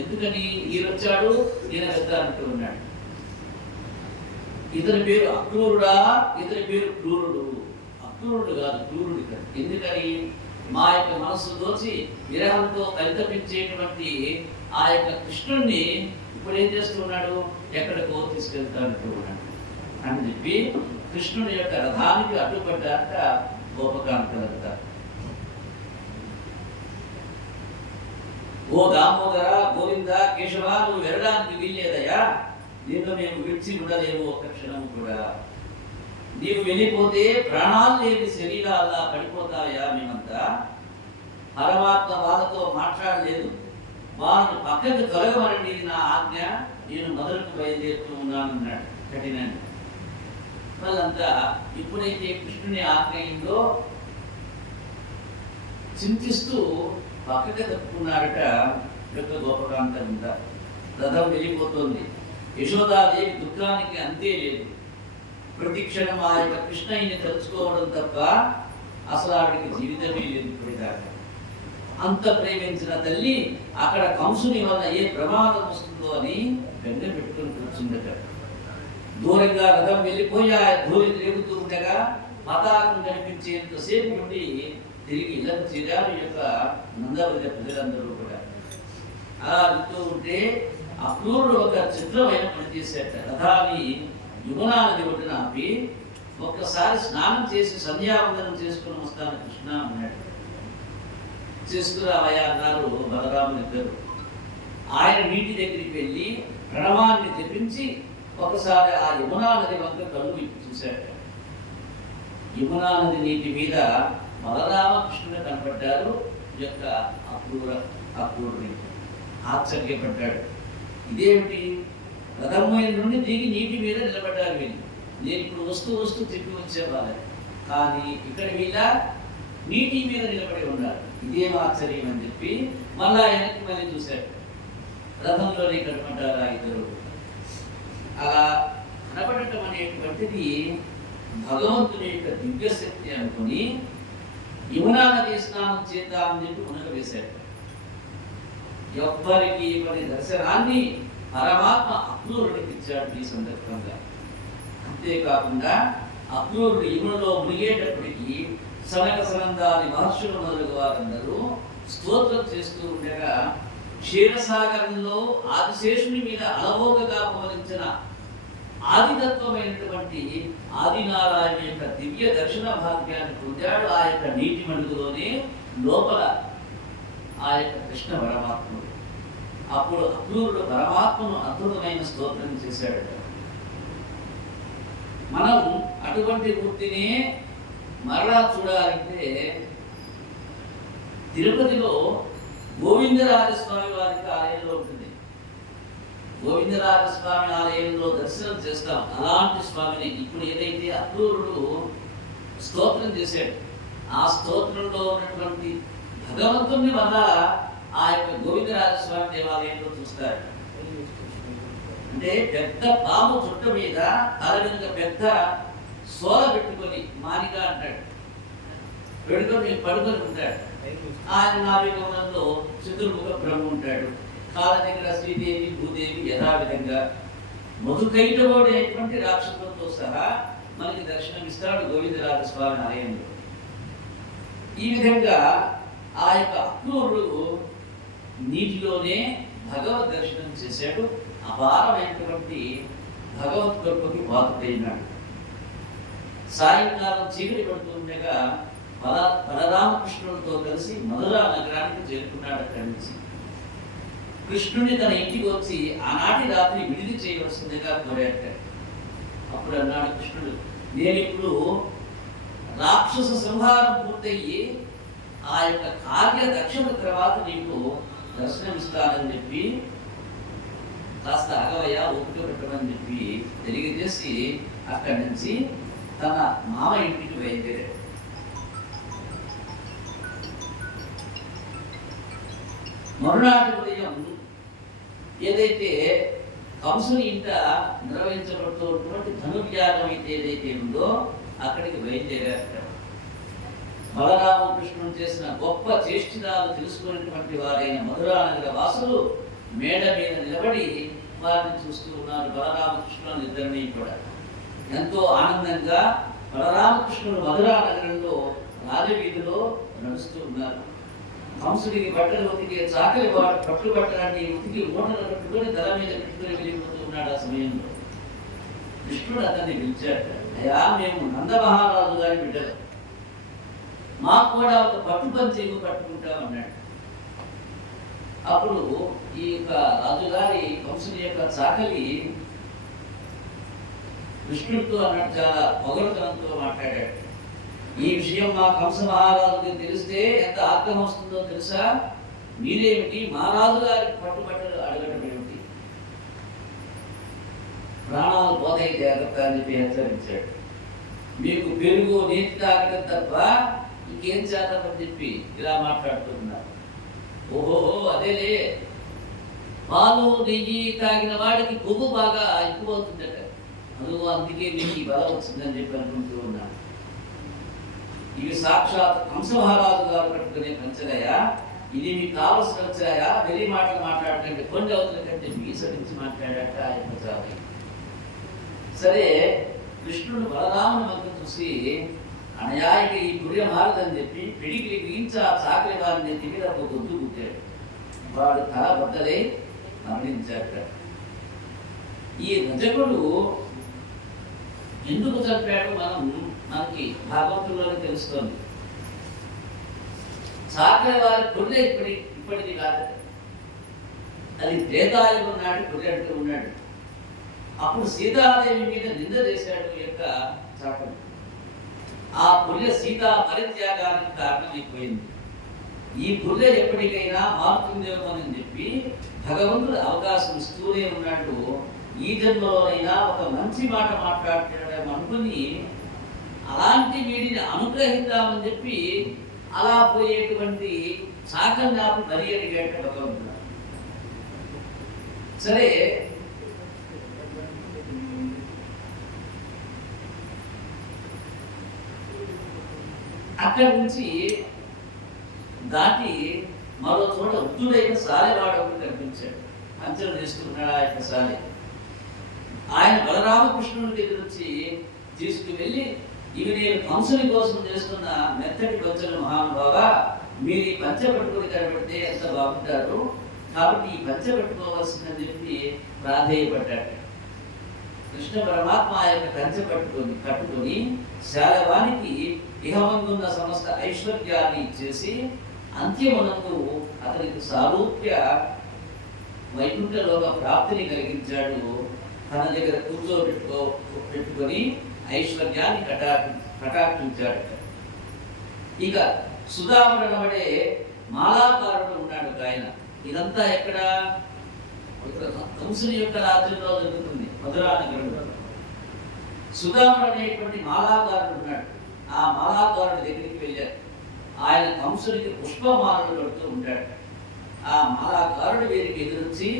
ఎందుకని? ఈయనొచ్చాడు, ఈయన వెళ్తానంటూ ఉన్నాడు. ఇతని పేరు అక్రూరుడా, ఇతని పేరు క్రూరుడు. అక్రూరుడు కాదు, క్రూరుడు కాదు. ఎందుకని? మా యొక్క మనస్సు దోచి విరహంతో పరితపించేటువంటి ఆ యొక్క కృష్ణుణ్ణి ఇప్పుడు ఏం చేస్తున్నాడు? ఎక్కడికో తీసుకెళ్తానంటూ ఉన్నాడు అని చెప్పి కృష్ణుని యొక్క రథానికి అడ్డుపడ్డాక గోపకాంతలంతా. ఓ దామోదర, గోవింద, కేశవ, నువ్వు వెళ్ళడానికి వీల్లేదయ్యా. నిన్ను మేము విడిచి ఉండలేము ఒక్క క్షణము కూడా. నీవు వెళ్ళిపోతే ప్రాణాలు లేని శరీరాల్లా పడిపోతాయా మేమంతా. పరమాత్మ వాళ్ళతో మాట్లాడలేదు. వాళ్ళని పక్కకు తొలగమనండి, నా ఆజ్ఞ. నేను మొదలకు బయలుదేరుతూ ఉన్నానన్నాడు కఠినాన్ని. వాళ్ళంతా ఎప్పుడైతే కృష్ణుని ఆజ్ఞయిందో చింతిస్తూ పక్కకి తప్పుకున్నాడట యొక్క గోపకాంతంతా. రథం వెళ్ళిపోతుంది. యశోదాదేవి దుఃఖానికి అంతే లేదు. ప్రతి క్షణం ఆ యొక్క కృష్ణయ్యని తలుచుకోవడం తప్ప అసలు ఆవిడికి జీవితమే లేదు ఇప్పటిదాకా. అంత ప్రేమించిన తల్లి అక్కడ కంసుని వల్ల ఏ ప్రమాదం వస్తుందో అని బెంగ పెట్టుకుని కూర్చుందట. దూరంగా రథం వెళ్ళిపోయి ఆ ధూళి తిరుగుతూ ఉండగా పతాకం కనిపించేంతసేపు నుండి తిరిగి ఇళ్లకు చేరారు యొక్క నందవల్లి ప్రజలందరూ కూడా. అలా వెళ్తూ ఉంటే అక్రూరుడు ఒక చిత్రమైన పని చేశాట. రథాన్ని యమునా నది ఒడ్డున ఆపి, ఒక్కసారి స్నానం చేసి సంధ్యావందనం చేసుకుని వస్తాను కృష్ణ అన్నాడు. చేసుకురావయ్యా అన్నారు బలరాములు ఇద్దరు. ఆయన నీటి దగ్గరికి వెళ్ళి ప్రణవాన్ని తెప్పించి ఒకసారి ఆ యమునా నది వంక కళ్ళు విప్పి చూశాడు. యమునా నది నీటి మీద బలరామకృష్ణుడు కనపడ్డారు యొక్క అక్రూరుని. ఆశ్చర్యపడ్డాడు. ఇదేమిటి, రథం మీద నుండి దిగి నీటి మీద నిలబడ్డారు వీళ్ళు. నేను ఇప్పుడు వస్తూ తిప్పి వచ్చేవాళ్ళని, కానీ ఇక్కడ వీళ్ళ నీటి మీద నిలబడి ఉన్నారు. ఇదేం ఆశ్చర్యం అని చెప్పి వెనక్కి మళ్ళీ చూశాడు. రథంలోనే కనపడ్డారా ఇద్దరు. అలా కనపడటం అనేటువంటిది భగవంతుని యొక్క దివ్యశక్తి అనుకుని యమునా నది స్నానం చేద్దామని చెప్పి మునగ వేశాడు. ఎవ్వరికి ఇవ్వని దర్శనాన్ని పరమాత్మ అక్రూరుడికి ఇచ్చాడు ఈ సందర్భంగా. అంతేకాకుండా అక్రూరుడు యమునలో మునిగేటప్పటికీ సనక సనందాది మహర్షులు మొదలగు వారందరూ స్తోత్రం చేస్తూ ఉండగా క్షీరసాగరంలో ఆదిశేషుని మీద అలవోకగా పవలించిన ఆదితత్వమైనటువంటి ఆదినారాయణ యొక్క దివ్య దర్శన భాగ్యాన్ని పొందాడు. ఆ యొక్క నీటి మడుగులోనే లోపల ఆ యొక్క కృష్ణ పరమాత్ముడు. అప్పుడు అక్రూరుడు పరమాత్మను అద్భుతమైన స్తోత్రం చేశాడట. మనం అటువంటి మూర్తిని మరలా చూడాలంటే తిరుపతిలో గోవిందరాజస్వామి వారికి ఆలయంలో ఉంటుంది. గోవిందరాజస్వామి ఆలయంలో దర్శనం చేస్తాం. అలాంటి స్వామిని ఇప్పుడు ఏదైతే అక్రూరుడు స్తోత్రం చేశాడు, ఆ స్తోత్రంలో ఉన్నటువంటి భగవంతుని వల్ల ఆ యొక్క గోవిందరాజస్వామి దేవాలయంలో చూస్తారు. అంటే పెద్ద పాము చుట్ట మీద తల వెనుక పెద్ద సోల పెట్టుకొని మానిక అంటాడు, పెట్టుకొని పడుకొని ఉంటాడు. ఆయన నాభిగమనంలో చతుర్ముఖ బ్రహ్మ ఉంటాడు. కాళ్ళ దగ్గర శ్రీదేవి భూదేవి యథావిధంగా మధుకైటబోడేటువంటి రాక్షసులతో సహా మనకి దర్శనమిస్తాడు గోవిందరాజస్వామి ఆలయంలో. ఈ విధంగా ఆ యొక్క అక్రూరుడు నీటిలోనే భగవద్ దర్శనం చేశాడు. అపారమైనటువంటి భగవత్ కృపకి పాత్రుడైనాడు. సాయంకాలం చీకటి పడుతూ ఉండగా బలరామకృష్ణుడితో కలిసి మధురా నగరానికి చేరుకున్నాడు. అక్కడి నుంచి కృష్ణుడిని తన ఇంటికి వచ్చి ఆనాటి రాత్రి విడిది చేయవలసిందిగా కోరాట. అప్పుడు అన్నాడు కృష్ణుడు, నేను ఇప్పుడు రాక్షస సంహారం పూర్తయ్యి ఆ యొక్క కార్య దక్షత తర్వాత నీకు దర్శనమిస్తానని చెప్పి కాస్త అగవయ ఓపిక పెట్టమని చెప్పి తెలియజేసి అక్కడి నుంచి తన మామ ఇంటికి బయలుదేరాడు. మరునాటి ఉదయం ఏదైతే కంసుని ఇంట నిర్వహించబడుతున్నటువంటి ధనుర్యాగం అయితే ఏదైతే ఉందో అక్కడికి బయలుదేరారు. బలరామకృష్ణుడు చేసిన గొప్ప చేష్టితాలు తెలుసుకున్నటువంటి వారైన మధురా నగర వాసులు మేడ మీద నిలబడి వారిని చూస్తూ ఉన్నారు. బలరామకృష్ణులు ఇద్దరిని కూడా ఎంతో ఆనందంగా బలరామకృష్ణుడు మధురా నగరంలో రాజవీధిలో నడుస్తూ ఉన్నారు. కంసుడికి బట్టలు ఉతికే చాకలి వాడు పట్టు బట్టలన్నీ ఉతికి మూటలు కట్టుకొని తల మీద పెట్టుకొని వెళ్ళిపోతూ ఉన్నాడు. ఆ సమయంలో కృష్ణుడు అతన్ని పిలిచాడు, అయ్యా మేము నందమహారాజు గారి బిడ్డలు, మాకు కూడా ఒక పట్టు పంచేగు కట్టుకుంటామన్నాడు. అప్పుడు ఈ యొక్క రాజుగారి కంసుని యొక్క చాకలి కృష్ణుడితో అన్నట్టు చాలా పొగరుతనంతో మాట్లాడాడు. ఈ విషయం మా కంస మహారాజుకి తెలిస్తే ఎంత ఆగ్రహం వస్తుందో తెలుసా? మీరేమిటి మహారాజు గారికి పట్టుబట్టలు అడగడం ఏమిటి? ప్రాణాలు పోతాయి, జాగ్రత్త అని చెప్పి హెచ్చరించాడు. మీకు పెరుగు నీటి తాగడం తప్ప ఇంకేం చేద్దామని చెప్పి ఇలా మాట్లాడుతున్నారు. ఓహోహో అదేలే, పాలు నెయ్యి తాగిన వాడికి కొవ్వు బాగా ఎక్కువ అవుతుందట, అందుకు అందుకే మీకు ఈ బలం వచ్చిందని చెప్పి అనుకుంటూ ఉన్నాను. ఇవి సాక్షాత్ కంసమహారాజు గారు కట్టుకునే పంచలయ, ఇది మీకు కావలసిన వచ్చాయ, వెరీ మాటలు మాట్లాడకండి, కొన్ని అవతల కంటే మీసరించి మాట్లాడట ఆయన చాలి. సరే, కృష్ణుడు బలరాముని మంత్రం చూసి అనయాయికి ఈ గుర్య మారదని చెప్పి పిడికిలి గ్రహించి ఆ చాకలి వారిని నెత్తిమీద ఒక గొంతు కుట్టాడు. వాడు తల బద్దలై మరణించాడు. ఈ రజకుడు ఎందుకు చంపాడు మనకి భాగవతంలోనే తెలుస్తోంది. చాకలి వారి గొర్రె ఇప్పటిది కాదు, అది త్రేతాయుగం నాటి గొర్రె అంటూ ఉన్నాడు. అప్పుడు సీతాదేవి మీద నింద చేశాడు యొక్క చాకలి. ఆ గొర్రె సీతా పరిత్యాగానికి కారణమైపోయింది. ఈ గొర్రె ఎప్పటికైనా మారుతుందేమో అని చెప్పి భగవంతుడు అవకాశం ఇస్తూనే ఉన్నాడు. ఈ జన్మలోనైనా ఒక మంచి మాట మాట్లాడడం అనుకుని అలాంటి వీడిని అనుగ్రహిద్దామని చెప్పి అలా పోయేటువంటి సాకల్యాపు మరి అడిగేట భగవంతుడు. సరే, అక్కడి నుంచి దాటి మరో చోట వృద్ధుడైన సాలెవాడు ఒకటి కనిపించాడు. అంచనా తీసుకున్నాడు ఆ యొక్క సాలె. ఆయన బలరామకృష్ణుని దగ్గర వచ్చి తీసుకువెళ్ళి, ఇవి నేను కంసుని కోసం చేస్తున్న మెత్తటి పంచలు మహానుభావ, మీరు ఈ పంచ పట్టుకుని కనబడితే ఎంత బాగుంటారు, కాబట్టి ఈ పంచ పెట్టుకోవాల్సిందని చెప్పి ప్రాధేయపడ్డాడు. కృష్ణ పరమాత్మ ఆ యొక్క కంచె కట్టుకొని శాలవానికి ఇహమందున్న సమస్త ఐశ్వర్యాన్ని ఇచ్చేసి అంత్యమునందు అతనికి సారూప్య వైకుంఠలోక ప్రాప్తిని కలిగించాడు. తన దగ్గర పెట్టుకొని ఐశ్వర్యాన్ని కటాక్షించాడు. ఇక సుధామరణమడే మాలాకారుడు ఉన్నాడు ఆయన. ఇదంతా ఎక్కడ? కంసుని యొక్క రాజ్యంలో జరుగుతుంది, మధురా నగరంలో. సుధాముడు అనేటువంటి మాలాకారుడు ఉన్నాడు. ఆ మాలాకారుడి దగ్గరికి వెళ్ళారు. ఆయన కంసునికి పుష్పమాలలు కడుతూ ఉంటాడు. ఆ మాలాకారుడు వీరికి ఎదురొచ్చి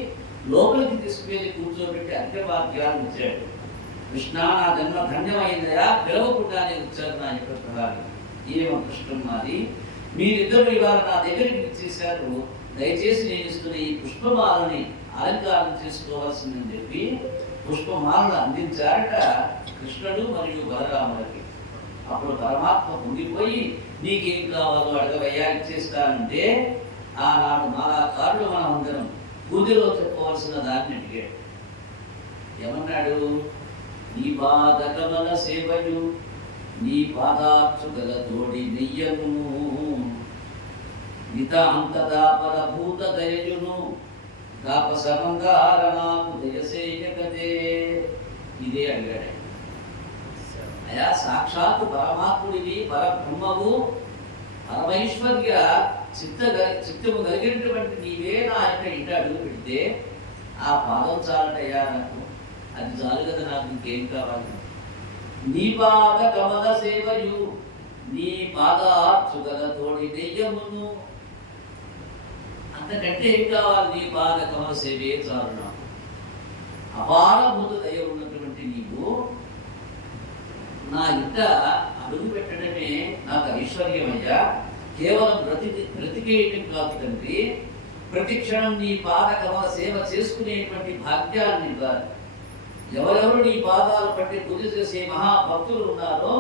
లోపలికి తీసుకువెళ్ళి కూర్చోబెట్టి అర్ఘ్యవాద్యాలు ఇచ్చాడు. కృష్ణ, నా జన్మ ధన్యమైందయా, పిలవకుండానే వచ్చారు నా యొక్క ప్రధాని. ఏమో కృష్ణం మాది, మీరిద్దరు ఇవాళ నా దగ్గరికి ఇచ్చేశారు, దయచేసి నేను ఇస్తున్న ఈ పుష్పమాలని అలంకారం చేసుకోవాల్సిందని చెప్పి పుష్పమాలను అందించారట కృష్ణుడు మరియు బలరాములకి. అప్పుడు పరమాత్మ పొంగిపోయి, నీకేం కావాలో అడగవయ్యా, ఇచ్చేస్తానంటే ఆనాడు మాలాకారుడు మనం అందరం పూజలో చెప్పవలసిన దాన్ని అడిగాడు. ఏమన్నాడు? నీ పాదకమల సేవయు, నీ పాదార్చుగల తోడి నెయ్యను, నితాంతదాపరభూత దయయును, దాపసమంగారణాకు దయసేయకదే. ఇదే అడిగాడు. అయా, సాక్షాత్తు పరమాత్ముడివి, పరబ్రహ్మవు, పరమైశ్వర్య చిత్తము కలిగినటువంటి నీవే నా యొక్క ఇంట అడుగు పెడితే ఆ పాదం చాలటయ్యా నాకు, అది చాలు కదా, నాకు ఇంకేం కావాలి. నీ పాద కమల సేవయు, నీ పాదార్చుగల తోడి నెయ్యమును, అంతకంటే ఏం కావాలి? నీ పాద కమల సేవే చాలు నాకు. అపారభూత దయ ఉన్నటువంటి నీవు నా ఇంట అడుగు పెట్టడమే నాకు ఐశ్వర్యమయ్యా. కేవలం బ్రతికేయటం కాదు తండ్రి, ప్రతి క్షణం నీ పాద కమల సేవ చేసుకునేటువంటి భాగ్యాన్ని ఇవ్వాలి. ఎవరెవరు నీ పాదాలు పట్టి పూజ చేసే మహాభక్తులు ఉన్నారో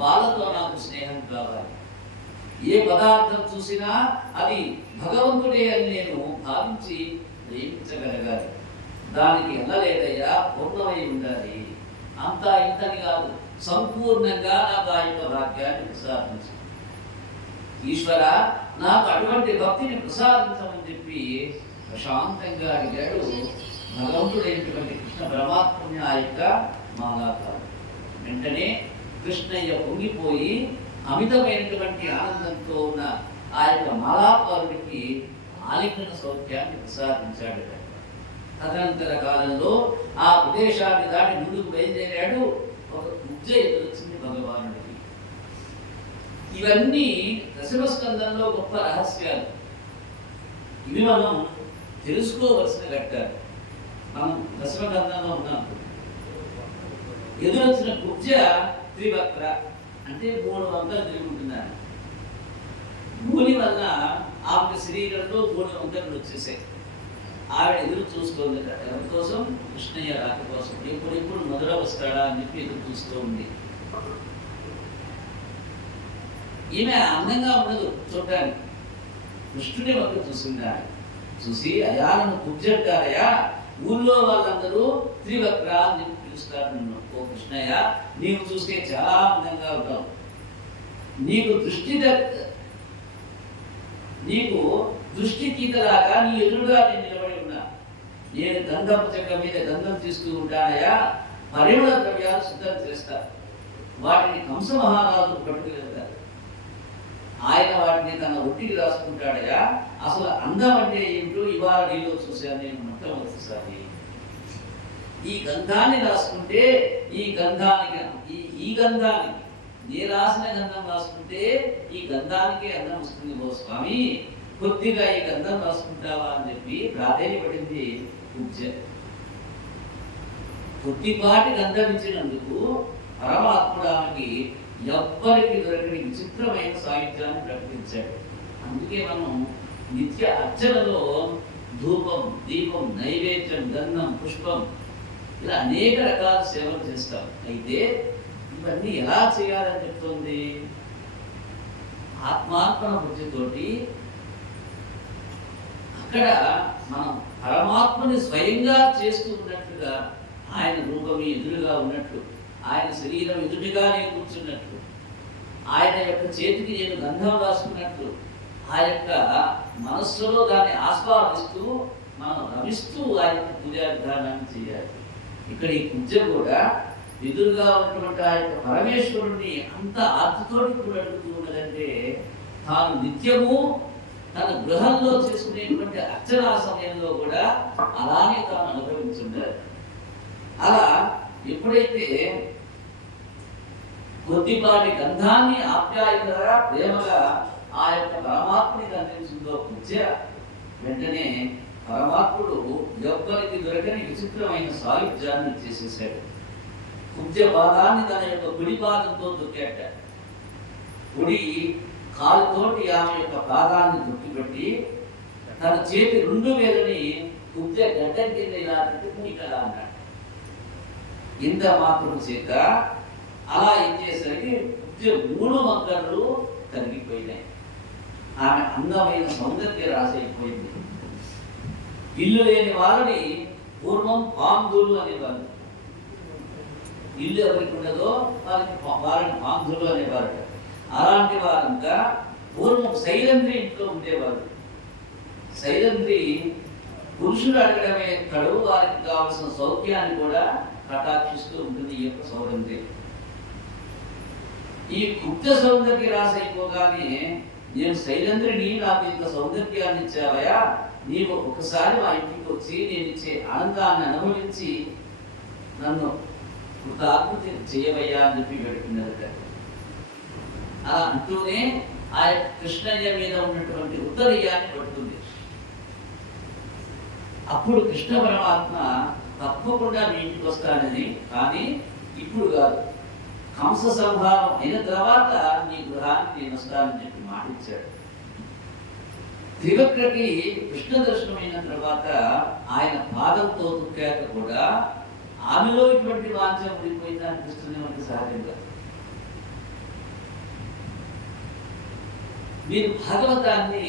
వాళ్ళతో నాకు స్నేహం కావాలి. ఏ పదార్థం చూసినా అది భగవంతుడే అని నేను భావించి ప్రేమించగలగాలి. దానికి ఎల్లలేదయ్యా, పూర్ణమై ఉండాలి. అంతా ఇంతని కాదు, సంపూర్ణంగా నాకు ఆ యొక్క భాగ్యాన్ని ప్రసాదించు. ఈశ్వర, నాకు అటువంటి భక్తిని ప్రసాదించమని చెప్పి ప్రశాంతంగా అడిగాడు భగవంతుడైనటువంటి కృష్ణ పరమాత్ముని ఆ యొక్క మాలాకారుడు. వెంటనే కృష్ణయ్య పొంగిపోయి అమితమైనటువంటి ఆనందంతో ఉన్న ఆ యొక్క మాలాకారుడికి ఆలింగన సౌఖ్యాన్ని ప్రసాదించాడు. తదనంతర కాలంలో ఆ ప్రదేశాన్ని దాటి ముందుకు బయలుదేరాడు. ఒక ముద్ద ఎదురొచ్చింది భగవానుడికి. ఇవన్నీ దశమస్కందంలో గొప్ప రహస్యాలు. ఇవి మనం తెలుసుకోవలసిన ఘట్టాలు. మనం దశమస్కందంలో ఉన్నాం. ఎదురొచ్చిన కుబ్జ త్రివక్ర అంటే 3 వంకలు తిరుగుతున్నారు. భూమి వల్ల ఆమె శరీరంలో 3 వంకలు వచ్చేసాయి. ఆవిడ ఎదురు చూస్తోంది. ఎవరి కోసం? కృష్ణయ్య రాక కోసం. ఎప్పుడెప్పుడు మధుర వస్తాడా అని చెప్పి ఎదురు చూస్తూ ఉంది. ఈమె అందంగా ఉండదు చూడటానికి. కృష్ణుని వంక చూసిందా? చూసి, అయా నన్ను కుబ్జంటారయ్యా, ఊళ్ళో వాళ్ళందరూ త్రివక్ర అని చెప్పి పిలుస్తారు నన్ను. ఓ కృష్ణయ్య, నీవు చూస్తే చాలా అందంగా ఉంటావు. నీకు దృష్టి తీతలాగా నీ ఎదురుగా నేను నిలబడి ఉన్నా. నేను గంధపు చెక్క మీద గంధం తీస్తూ ఉంటానయ్యా. పరిమళ ద్రవ్యాలు సిద్ధం చేస్తా. వాటిని కంస మహారాజు పట్టుకుని వెళ్తారు. ఆయన వాటిని తన ఒట్టికి రాసుకుంటాడయా. అసలు అందం అంటే ఏంటో ఇవాళ నీలో చూశాను నేను మొట్టమొదటిసారి. ఈ గంధాన్ని రాసుకుంటే ఈ గంధానికి ఈ గంధానికి నీ రాసిన గంధం రాసుకుంటే ఈ గంధానికి అందం వస్తుంది ఓ స్వామి, కొద్దిగా ఈ గంధం రాసుకుంటావా అని చెప్పి ప్రాధాన్యపడింది పూజ. కొద్దిపాటి గంధం ఇచ్చినందుకు పరమాత్ముడానికి ఎవ్వరికి దొరకని విచిత్రమైన సాహిత్యాన్ని ప్రకటించాడు. అందుకే మనం నిత్య అర్చనలో ధూపం, దీపం, నైవేద్యం, గంధం, పుష్పం ఇలా అనేక రకాల సేవలు చేస్తాం. అయితే ఇవన్నీ ఎలా చేయాలని చెప్తుంది? ఆత్మార్పణ బుద్ధితోటి అక్కడ మనం పరమాత్మని స్వయంగా చేస్తూ ఉన్నట్లుగా, ఆయన రూపం ఎదురుగా ఉన్నట్లు, ఆయన శరీరం ఎదురుగా నేను కూర్చున్నట్లు, ఆయన యొక్క చేతికి నేను గంధం రాసుకున్నట్లు, ఆ యొక్క మనస్సులో దాన్ని ఆస్వాదిస్తూ మనం రమిస్తూ ఆయన పూజా విధానాన్ని చేయాలి. ఇక్కడ ఈ పూజ కూడా ఎదురుగా ఉన్నటువంటి ఆ యొక్క పరమేశ్వరుణ్ణి అంత ఆర్తితోటి కూడా అడుగుతూ ఉన్నదంటే, తాను నిత్యము తన గృహంలో చేసుకునేటువంటి అర్చనా సమయంలో కూడా అలానే తాను అనుభవించుండాలి. అలా ఎప్పుడైతే కొద్దిపాటి గంధాన్ని ఆప్యాయంగా ప్రేమగా ఆ యొక్క పరమాత్మని అందించిందో పూజ, వెంటనే పరమాత్ముడు ఎవ్వరికి దొరకని విచిత్రమైన సాయుధ్యాన్ని చేసేసాడు. పూజ పాదాన్ని తన యొక్క కుడి పాదంతో దొక్కాట. కుడి కాలుతోటి ఆమె యొక్క పాదాన్ని దొక్కిపెట్టి తన చేతి రెండు వేలని పూజ గడ్డం కింద ఇలా పెట్టుకునికలా అన్నాడు. ఇంత మాత్రం చేత అలా ఇచ్చేసరికి పూజ 3 వంకర్లు కరిగిపోయినాయి. ఆమె అందమైన సౌందర్య రాసైపోయింది. ఇల్లు లేని వాళ్ళని పూర్వం పాంధులు అనేవారు. ఇల్లు ఎవరికి ఉండదో వాళ్ళని పాంధులు అనేవారు. అలాంటి వారంతా పూర్వం శైలంద్రి ఇంట్లో ఉండేవారు. శైలంద్రి పురుషుడు అడగడమే కడువు వారికి కావలసిన సౌఖ్యాన్ని కూడా కటాక్షిస్తూ ఉంటుంది ఈ యొక్క సౌందర్యం. ఈ గుప్త సౌందర్య రాసైపోగానే, నేను శైలంద్రిని నాకు ఇంత సౌందర్యాన్ని ఇచ్చావయా, నీవు ఒకసారి మా ఇంటికి వచ్చి నేను ఇచ్చే ఆనందాన్ని అనుభవించి నన్ను కృతాకృతి చేయవయ్యా అని చెప్పి పెడుతున్నదట. అలా అంటూనే ఆ కృష్ణయ్య మీద ఉన్నటువంటి ఉత్తరీయాన్ని పడుతుంది. అప్పుడు కృష్ణ పరమాత్మ తప్పకుండా మీ ఇంటికి వస్తానని, కానీ ఇప్పుడు కాదు, కంస సంహారం అయిన తర్వాత నీ గృహానికి నేను వస్తానని చెప్పి మాటిచ్చాడు. త్రివక్రకి కృష్ణ దర్శనమైన తర్వాత ఆయన పాదంతో దుక్కాక కూడా ఆమెలో ఇటువంటి వాంఛ ఉండిపోయింది అనిపిస్తుంది మనకి సహజంగా. మీరు భాగవతాన్ని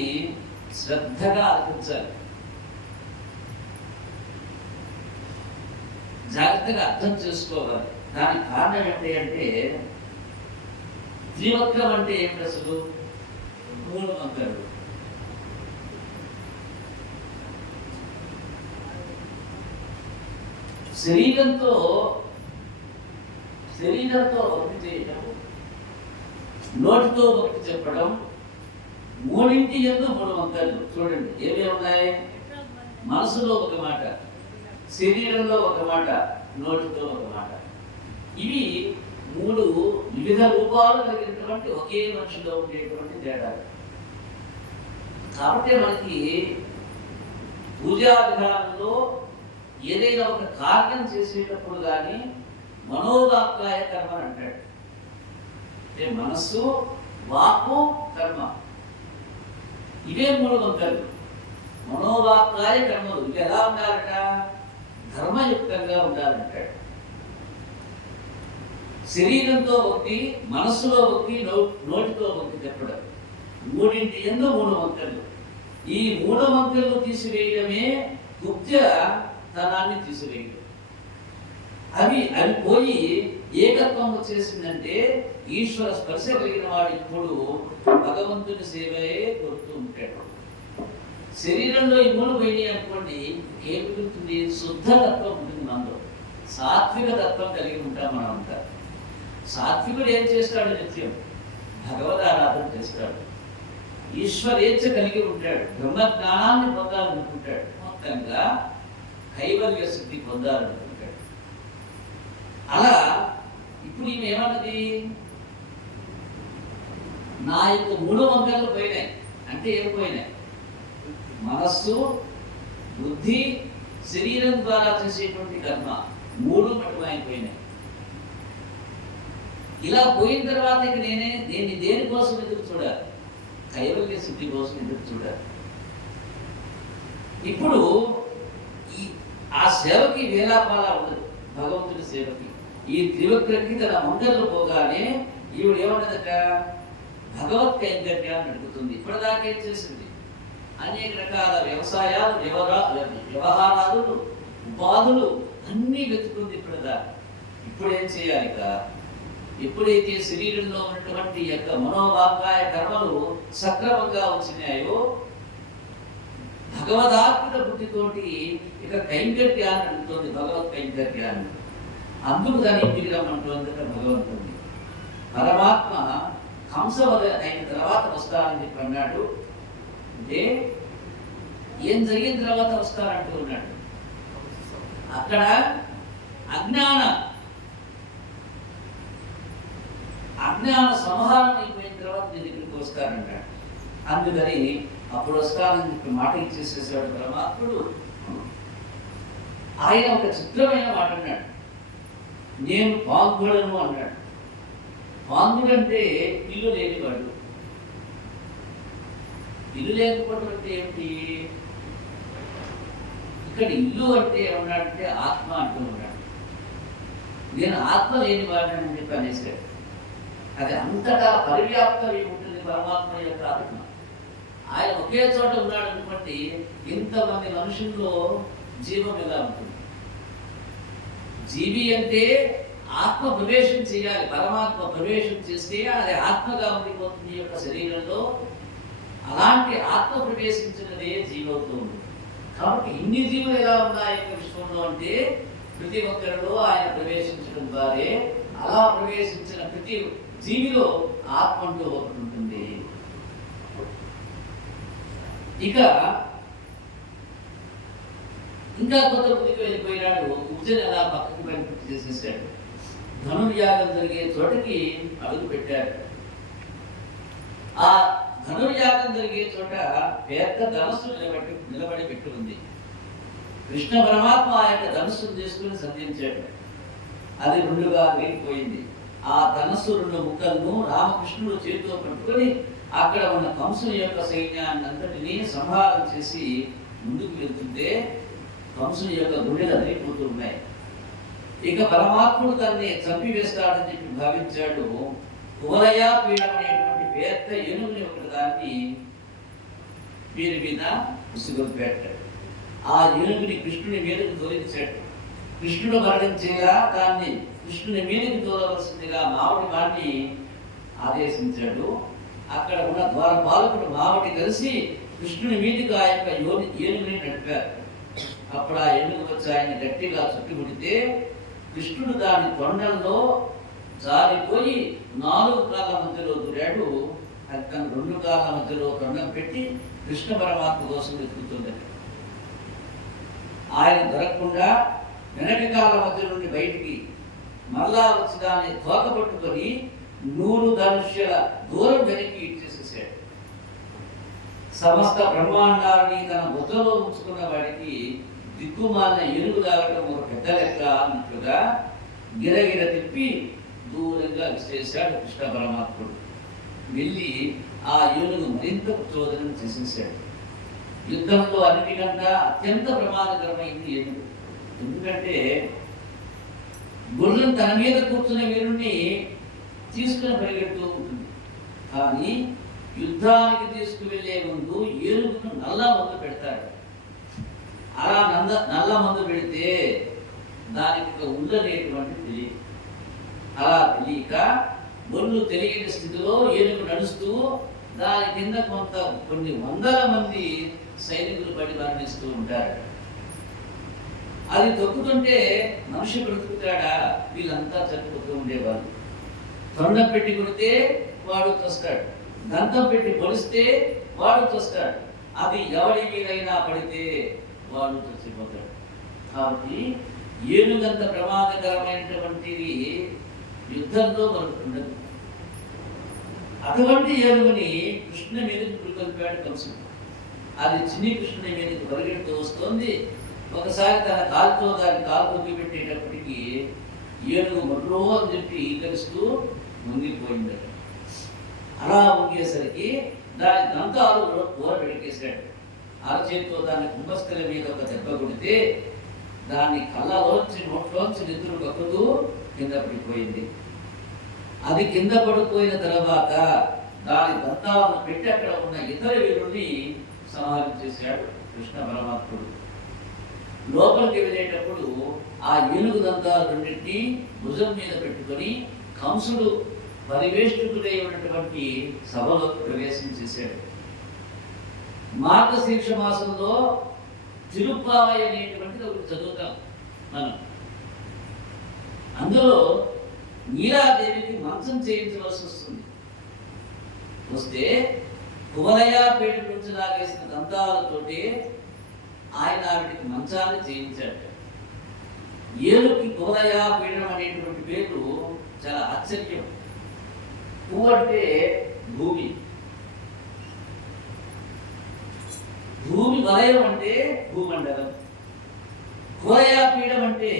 శ్రద్ధగా ఆలకించాలి, జాగ్రత్తగా అర్థం చేసుకోవాలి. దానికి కారణం ఏంటి అంటే, త్రివక్రం అంటే ఏమిటి అసలు? 3 వంకరలు. శరీరంతో భక్తి చేయడం, నోటితో భక్తి చెప్పడం, 3 యందు 3 వంకరలు. చూడండి ఏమేమి ఉన్నాయి? మనసులో ఒక మాట, శరీరంలో ఒక మాట, నోటితో ఒక మాట. ఇవి 3 వివిధ రూపాలు కలిగినటువంటి ఒకే మనిషిలో ఉండేటువంటి తేడాలు. కాబట్టి మనకి పూజా విధానంలో ఏదైనా ఒక కార్యం చేసేటప్పుడు కానీ మనోవాక్కాయ కర్మ అంటాడు. అంటే మనస్సు, వాక్కు, కర్మ, ఇవే 3 వంకరలు. మనోవాక్కాయ కర్మలు ఇవి ఎలా ఉండాలట? ధర్మయుక్తంగా ఉండాలంటాడు. శరీరంతో ఒకటి, మనస్సులో ఒకటి, నోటితో ఒకటి చెప్పడం. 3 యందు 3 వంకరలు. ఈ 3 వంకరలు తీసివేయడమే గుప్తతనాన్ని తీసివేయడం. అవి పోయి ఏకత్వం వచ్చేసిందంటే ఈశ్వర స్పర్శ కలిగిన వాడు ఇప్పుడు భగవంతుని సేవే కోరుతూ ఉంటాడు. శరీరంలో ఈ 3 పోయినాయి అనుకోండి, ఏం మిగులుతుంది? శుద్ధ తత్వం ఉంటుంది మనలో, సాత్విక తత్వం కలిగి ఉంటాం మనంతా. సాత్వికుడు ఏం చేస్తాడు? నిత్యం భగవద్ ఆరాధన చేస్తాడు. ఈశ్వరేచ్ఛ కలిగి ఉంటాడు, బ్రహ్మజ్ఞానాన్ని పొందాలనుకుంటాడు, మొత్తంగా కైవల్య సిద్ధి పొందాలనుకుంటాడు. అలా ఇప్పుడు ఈమె ఏమన్నది, నా యొక్క 3 వంకలు పోయినాయి. అంటే ఏం పోయినాయి? మనస్సు, బుద్ధి, శరీరం ద్వారా చేసేటువంటి కర్మ 3 మటుమైపోయినాయి. ఇలా పోయిన తర్వాత ఇక నేను దేనికోసం ఎదురు చూడాలి? కైవల్య సిద్ధి కోసం ఎదురు చూడాలి. ఇప్పుడు ఆ సేవకి వేలాపాలా ఉండదు, భగవంతుడి సేవకి. ఈ త్రివక్రకి తన మంగళ్ళు పోగానే ఈవిడ ఏమన్నదట, భగవత్ కైంకర్యాన్ని నడుపుతుంది. ఇప్పటిదాకా ఏం చేసింది? అనేక రకాల వ్యవసాయాలు, వ్యవహారాలు, ఉపాధులు అన్నీ వెతుకుంది ఇప్పటిదాకా. ఇప్పుడు ఏం చేయాలి? ఎప్పుడైతే శరీరంలో ఉన్నటువంటి యొక్క మనోవాకాయ కర్మలు సక్రమంగా వచ్చినాయో భగవదాత్మిక బుద్ధితోటి ఇక కైంకర్యాన్ని అడుగుతోంది, భగవత్ కైంకర్యాన్ని. అందుకు దాన్ని ఇంటికి రమ్మంటోంది భగవంతుడిని. పరమాత్మ హంసవద అయిన తర్వాత వస్తానని చెప్పి అన్నాడు. అంటే ఏం జరిగిన తర్వాత వస్తానంటూ ఉన్నాడు. అక్కడ అజ్ఞాన సంహారం అయిపోయిన తర్వాత నీ దగ్గరికి వస్తానంటాడు. అందుకని అప్పుడు వస్తానని చెప్పి మాట ఇచ్చేసేసాడు పరమాత్ముడు. ఆయన ఒక చిత్రమైన మాట అన్నాడు, నేను పాల్గొడను అన్నాడు. పాల్గొడు అంటే ఇల్లు లేనివాడు. ఇల్లు లేకపోవడం అంటే ఏమిటి? ఇక్కడ ఇల్లు అంటే ఏమన్నాడంటే ఆత్మ అంటూ ఉన్నాడు. నేను ఆత్మ లేనివాడని చెప్పి అనేసాడు. అది అంతటా పరివ్యాప్తమై ఉంటుంది పరమాత్మ యొక్క ఆత్మ. ఆయన ఒకే చోట ఉన్నాడు అనుకోండి, ఇంతమంది మనుషుల్లో జీవం ఎలా ఉంటుంది? జీవి అంటే ఆత్మ ప్రవేశం చేయాలి. పరమాత్మ ప్రవేశం చేస్తే అది ఆత్మగా ఉండిపోతుంది ఈ యొక్క శరీరంలో. అలాంటి ఆత్మ ప్రవేశించినదే జీవవుతుంది. కాబట్టి ఇన్ని జీవులు ఎలా ఉన్నాయి విశ్వంలో అంటే ప్రతి ఒక్కరిలో ఆయన ప్రవేశించడం ద్వారే. అలా ప్రవేశించిన ప్రతి జీవిలో ఆత్మ అంటూ ఒకటి ఉంటుంది. ఇక ఇంకా కొత్త బుద్ధికి వెళ్ళిపోయినాడు. ఉజ్జని అలా పక్కకి బయటపెట్టి చేసేసాడు. ధనుర్యాగం జరిగే చోటకి అడుగు పెట్టాడు. ఆ ధనుర్యాగం జరిగే చోట పెద్ద ధనస్సు నిలబడి పెట్టి ఉంది. కృష్ణ పరమాత్మ ఆ యొక్క ధనస్సును తీసుకుని సంధించాడు. అది 2గా విరిగిపోయింది. ఆ ధనస్సు 2 ముక్కలను రామకృష్ణుడు చేతితో పట్టుకొని అక్కడ ఉన్న కంసుని యొక్క సైన్యాన్ని అంతటినీ సంహారం చేసి ముందుకు వెళ్తుంటే కంసుని యొక్క గుండెలు అదిరిపోతూ ఉన్నాయి. ఇక పరమాత్ముడు తనని చంపివేస్తాడని చెప్పి భావించాడు. కువలయా పీఠం అనేటువంటి పెద్ద ఏనుగుని ఒకటి దాన్ని వీరి మీద ఉసిగొల్పెట్టాడు. ఆ ఏనుగుని కృష్ణుని మీదకు తోలించాడు. కృష్ణుడు మరణించేలా దాన్ని కృష్ణుని మీదకి తోలవలసిందిగా మావటి వాడిని ఆదేశించాడు. అక్కడ ఉన్న ద్వారపాలకుడు మావటి కలిసి కృష్ణుని మీదకి ఆ యొక్క ఏనుగుని నడిపారు. అప్పుడు ఆ ఏనుగు వచ్చి ఆయన గట్టిగా చుట్టుముడితే కృష్ణుడు దాని తొండంలో జారిపోయి 4 కాళ్ళ మధ్యలో దూరాడు. అది తన 2 కాళ్ళ మధ్యలో తొండం పెట్టి కృష్ణ పరమాత్మ కోసం వెతుకుతుంది. ఆయన దొరకకుండా వెనక కాళ్ళ మధ్య నుండి బయటికి మళ్ళా వచ్చి దాన్ని తోకపట్టుకొని 100 ధనుష్యుల దూరం వెనక్కి ఇచ్చేసేసాడు. సమస్త బ్రహ్మాండాన్ని తన బుద్ధలో ఉంచుకున్న వాడికి దిక్కుమాలిన ఏనుగు లాగటం ఒక పెద్ద లెక్క అన్నట్లుగా గిరగిర తిప్పి దూరంగా విసిరేశాడు కృష్ణ పరమాత్ముడు. వెళ్ళి ఆ ఏనుగు మరింత ప్రచోదనం చేసేసాడు. యుద్ధంలో అన్నిటికన్నా అత్యంత ప్రమాదకరమైంది ఏనుగు. ఎందుకంటే గుర్రం తన మీద కూర్చున్న వీరుణ్ణి తీసుకుని పరిగెడుతూ ఉంటుంది. కానీ యుద్ధానికి తీసుకువెళ్లే ముందు ఏనుగును నల్ల మందు పెడతాడు. అలా నల్ల మందు పెడితే దానికి ఒక ఉండనేటువంటి తెలియదు. అలా తెలియక ఒళ్ళు తెలియని స్థితిలో ఏనుగు నడుస్తూ దాని కింద కొన్ని వందల మంది సైనికులు పడి మరణిస్తూ ఉంటారు. అది తొక్కుతుంటే మనిషి బ్రతుకుతాడా? వీళ్ళంతా చనిపోతూ ఉండేవాళ్ళు. తొండం పెట్టి కొడితే వాడు వస్తాడు, దంతం పెట్టి పొడిస్తే వాడు చూస్తాడు, అది ఎవరి మీదైనా పడితే వాడు చచ్చిపోతాడు. కాబట్టి ఏనుగంత ప్రమాదకరమైనటువంటిది యుద్ధంలో మనకు ఉండదు. అటువంటి ఏనుగుని కృష్ణుని మీదకి పురికొల్పాడు కంసుడు. అది చిన్ని కృష్ణుని మీదకి పరిగెడుతూ వస్తుంది. ఒకసారి తన కాలుతో దాని కాలు తొక్కి పెట్టేటప్పటికీ ఏనుగు మొదలు అని చెప్పి ఈకరిస్తూ ముంగిపోయిందట. అలా ముంగేసరికి దాని దంతాలు కూర పెడికేశాడు. అరచేతితో దాని కుంభస్థల మీద ఒక దెబ్బ కొడితే దాని కళ్ళలోంచి నోట్లోంచి నిద్ర కక్కుతూ కింద పడిపోయింది. అది కింద పడిపోయిన తర్వాత దాని దంతాలను పెట్టి అక్కడ ఉన్న ఇతర వీరుల్ని సంహరించేశాడు కృష్ణ పరమాత్ముడు. లోపలికి వెళ్ళేటప్పుడు ఆ ఏనుగు దంతాలు రెండింటినీ భుజం మీద పెట్టుకొని కంసుడు పరివేష్టితుడై ఉన్నటువంటి సభలోకి ప్రవేశం చేశాడు. మార్గశీర్ష మాసంలో తిరుప్పావై అనేటువంటిది ఒకటి చదువుతాం మనం. అందులో నీలాదేవికి మంచం చేయించవలసి వస్తుంది. వస్తే కువలయాపేట నుంచి లాగేసిన దంతాలతోటి ఆయన ఆవిడికి మంచాన్ని చేయించాడు. ఏనుగుకి కువలయాపీఠం అనేటువంటి పేరు చాలా ఆశ్చర్యం. పువ్వు అంటే భూమి, భూమి వలయం అంటే భూమండలం, కువలయాపీఠం అంటే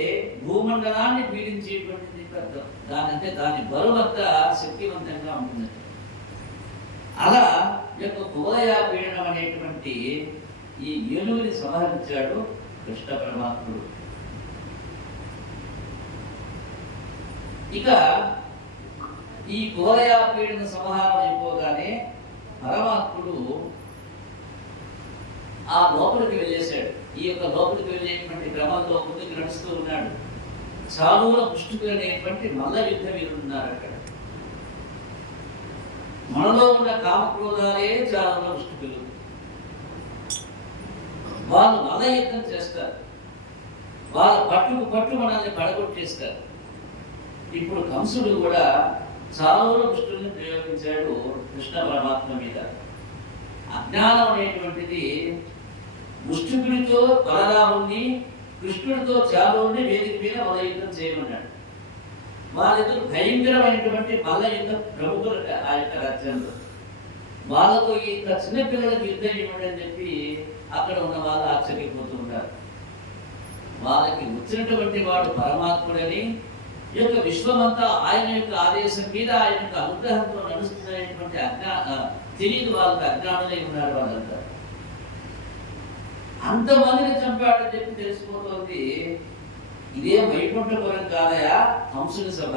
భూమండలాన్ని పీడించేటువంటిది అర్థం. దానంటే దాని బరువంతా శక్తివంతంగా ఉంటుంది. అలా యొక్క కువలయాపీఠం అనేటువంటి ఈ ఏనుగుని సంహరించాడు కృష్ణ పరమాత్ముడు. ఇక ఈ కువలయాపీఠన సంహారం అయిపోగానే పరమాత్ముడు ఆ లోపలికి వెళ్ళేశాడు. ఈ యొక్క లోపలికి వెళ్ళేటువంటి క్రమంలో ముందుకు నడుస్తూ ఉన్నాడు. చాలుల పుష్టికులు అనేటువంటి మల్ల యుద్ధ వీరులు ఉన్నారు అక్కడ. మనలో ఉన్న కామక్రోధాలే చాలుల పుష్టికులు. వాళ్ళు మల్ల యుద్ధం చేస్తారు, వాళ్ళ పట్టు మనల్ని పడగొట్టేస్తారు. ఇప్పుడు కంసుడు కూడా చాలుల పుష్టుల్ని ప్రయోగించాడు కృష్ణ పరమాత్మ మీద. అజ్ఞానం అనేటువంటిది ముష్టికుడితో బలరాముని, కృష్ణుడితో చాలుని వేదిక మీద మల్ల యుద్ధం చేయమన్నాడు. వాళ్ళిద్దరు భయంకరమైనటువంటి మల్ల యుద్ధ ప్రముఖులు ఆ యొక్క రాజ్యంలో. వాళ్ళతో ఇంత చిన్నపిల్లలకు యుద్ధం ఇవ్వండి అని చెప్పి అక్కడ ఉన్న వాళ్ళు ఆశ్చర్యపోతూ ఉంటారు. వాళ్ళకి వచ్చినటువంటి వాడు పరమాత్ముడని, ఈ యొక్క విశ్వమంతా ఆయన యొక్క ఆదేశం మీద ఆయన యొక్క అనుగ్రహంతో నడుస్తున్నటువంటి తెలియదు, వాళ్ళకి అజ్ఞానులై ఉన్నారు వాళ్ళంతా. అంతమందిని చంపాడని చెప్పి తెలిసిపోతుంది. ఇదే వైకుంఠపురం కాదయా హంసుని సభ,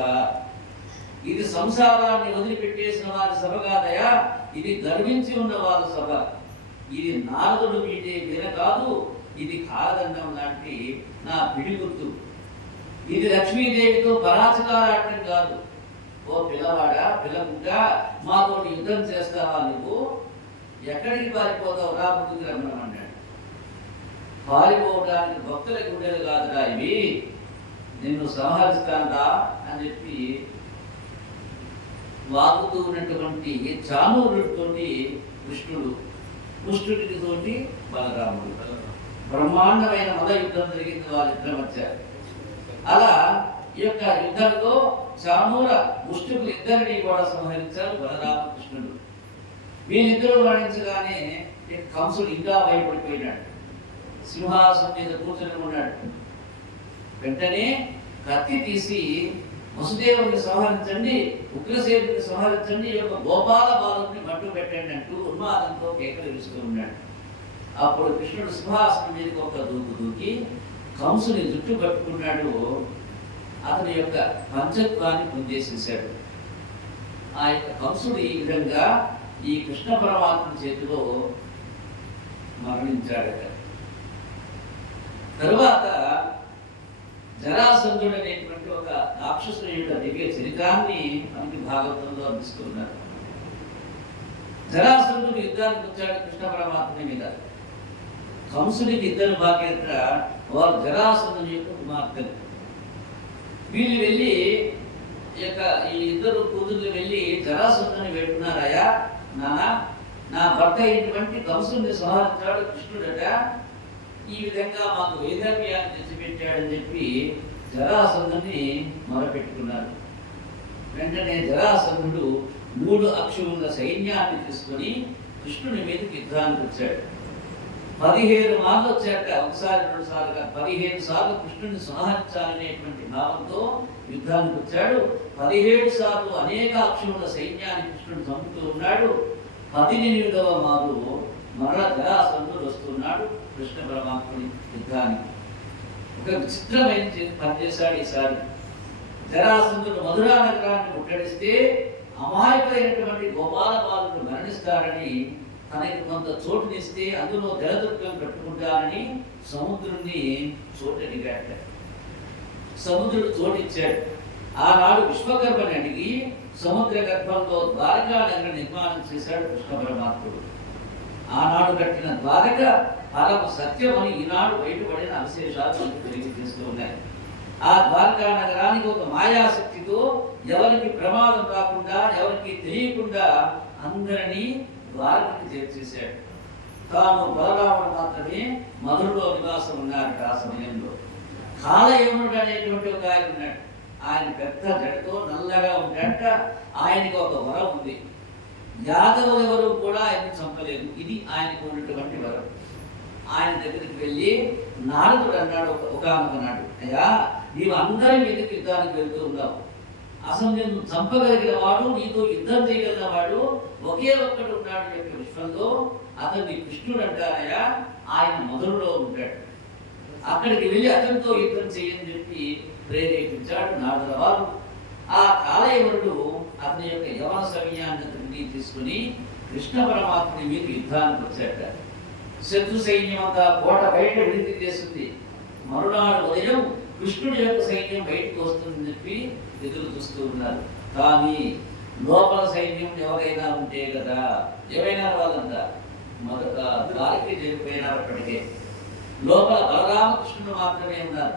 ఇది సంసారాన్ని వదిలిపెట్టేసిన వారి సభ కాదయా, ఇది గర్వించి ఉన్న వారి సభ. ఇది నారదుడు మీదే వీర కాదు, ఇది కారదండం లాంటి నా పిడిగుర్తు. ఇది లక్ష్మీదేవితో పరాచకారాటం కాదు. ఓ పిల్లవాడా, పిల్లముగా మాతోటి యుద్ధం చేస్తావా నువ్వు? ఎక్కడికి పారిపోతావు? రా ముందుకు రమ్మన్నాడు. పారిపోవడానికి భక్తుల గుండెలు కాదురా ఇవి, నిన్ను సంహరిస్తానరా అని చెప్పి వాగుతూ ఉన్నటువంటి చానూరుడితోటి కృష్ణుడు, కృష్ణుడితోటి బలరాముడు. బ్రహ్మాండమైన మద యుద్ధం జరిగింది వాళ్ళిద్దరి మధ్య. అలా ఈ యొక్క యుద్ధంలో చానూర ముష్టికులు ఇద్దరిని కూడా సంహరించారు బలరామకృష్ణుడు. వీళ్ళిద్దరూ మరణించగానే కంసుడు ఇంకా భయపడిపోయినాడు. సింహాసనం మీద కూర్చొని ఉన్నాడు. వెంటనే కత్తి తీసి వసుదేవుని సంహరించండి, ఉగ్రసేనుని సంహరించండి, ఈ యొక్క గోపాల బాలుని మట్టు పెట్టండి అంటూ ఉన్మాదంతో కేకలు ఇరుస్తూ ఉన్నాడు. అప్పుడు కృష్ణుడు సింహాసనం మీదకి ఒక దూకి కంసుని జుట్టు పట్టుకున్నాడు. అతని యొక్క పంచత్వాన్ని పొందేసేసాడు. ఆ యొక్క కంసుడు ఈ విధంగా ఈ కృష్ణ పరమాత్మ చేతిలో మరణించాడట. తరువాత జరాసంధుడు అనేటువంటి ఒక రాక్షసుని యొక్క దివ్య చరితాన్ని మనకి భాగవతంలో అందిస్తున్నారు. జరాసంధుడు యుద్ధానికి వచ్చాడు కృష్ణ పరమాత్మ మీద. కంసుడికి ఇద్దరు బాధ్యత, వారు జరాసంధుని యొక్క కుమార్తెలు. వీళ్ళు వెళ్ళి ఈ ఇద్దరు కూతుర్లు వెళ్ళి జరాసంధుని పెట్టుకున్నారయ్యా, నాన్న, నా భర్త అయినటువంటి కంసుని సంహరించాడు కృష్ణుడట, ఈ విధంగా మాకు వైధవ్యాన్ని తెచ్చిపెట్టాడని చెప్పి జరాసంధుని మొరపెట్టుకున్నారు. వెంటనే జరాసంధుడు 3 అక్షువుల సైన్యాన్ని తీసుకొని కృష్ణుని మీదకి యుద్ధానికి వచ్చాడు. 17 మార్లు వచ్చాక, ఒకసారి 2 సార్లుగా 15 సార్లు కృష్ణుని సంహరించాలనేటువంటి భావంతో యుద్ధానికి వచ్చాడు. 17 సార్లు అనేక అక్షువుల సైన్యాన్ని కృష్ణుడు చంపుతూ ఉన్నాడు. 18వ మారు మరల జరాసంధుడు వస్తున్నాడు కృష్ణ పరమాత్ముని యుద్ధానికి. ఒక విచిత్రమైన పనిచేశాడు ఈసారి. జరాసంధుడు మధురా నగరాన్ని ముట్టడిస్తే అమాయకులైనటువంటి గోపాల బాలుడు మరణిస్తారని తనకి కొంత చోటునిస్తే అందులో జలదుర్గం కట్టుకుంటానని సముద్రుణ్ణి చోటడిగాట. సముద్రుడు చోటిచ్చాడు. ఆనాడు విశ్వకర్మని అడిగి సముద్ర గర్భంలో ద్వారకా నగర నిర్మాణం చేశాడు కృష్ణ పరమాత్ముడు. ఆనాడు కట్టిన ద్వారక పరమ సత్యమని ఈనాడు బయటపడిన అవశేషాలు మనకు తెలియజేస్తూ ఉన్నాయి. ఆ ద్వారకా నగరానికి ఒక మాయాశక్తితో ఎవరికి ప్రమాదం రాకుండా, ఎవరికి తెలియకుండా అందరినీ ద్వారకకి చేర్చేశాడు. తాను బలరాముడు మాత్రమే మధురలో నివాసం ఉన్నారట. ఆ సమయంలో కాలయమునుడు అనేటువంటి ఒక ఆయన ఉన్నాడు. ఆయన పెద్ద జడతో నల్లగా ఉంటాడట. ఆయనకి ఒక వరం ఉంది. యాదవులు ఎవరు కూడా ఆయన్ని చంపలేదు. ఇది ఆయనకు ఉన్నటువంటి వరం. ఆయన దగ్గరికి వెళ్ళి నారదుడు అన్నాడు ఒకనొకనాడు, అయ్యా, నీవు అందరి మీదకి యుద్ధానికి వెళ్తూ ఉన్నావు. అసలు నిన్ను చంపగలిగిన వాడు, నీతో యుద్ధం చేయగలిగిన వాడు ఒకే ఒక్కడు ఉన్నాడు యొక్క విశ్వంలో. అతన్ని కృష్ణుడు అంటారయ్యా. ఆయన మధురలో ఉంటాడు. అక్కడికి వెళ్ళి అతనితో యుద్ధం చేయని చెప్పి ప్రేరేపించాడు నారదుల వారు. ఆ కాలయవనుడు అతని యొక్క యవన సమయాన్ని తీసుకుని కృష్ణ పరమాత్ముని మీద యుద్ధానికి వచ్చాట. శత్రు సైన్యం అంతా కోట బయట విడిది చేస్తుంది. మరునాడు ఉదయం కృష్ణుడి యొక్క సైన్యం బయటకు వస్తుందని చెప్పి ఎదురు చూస్తూ ఉన్నారు. కానీ లోపల సైన్యం ఎవరైనా ఉంటే కదా, ఏమైనా వాళ్ళంతా మొదట ద్వారకి చేరిపోయినప్పటికే లోపల బలరామకృష్ణుడు మాత్రమే ఉన్నారు.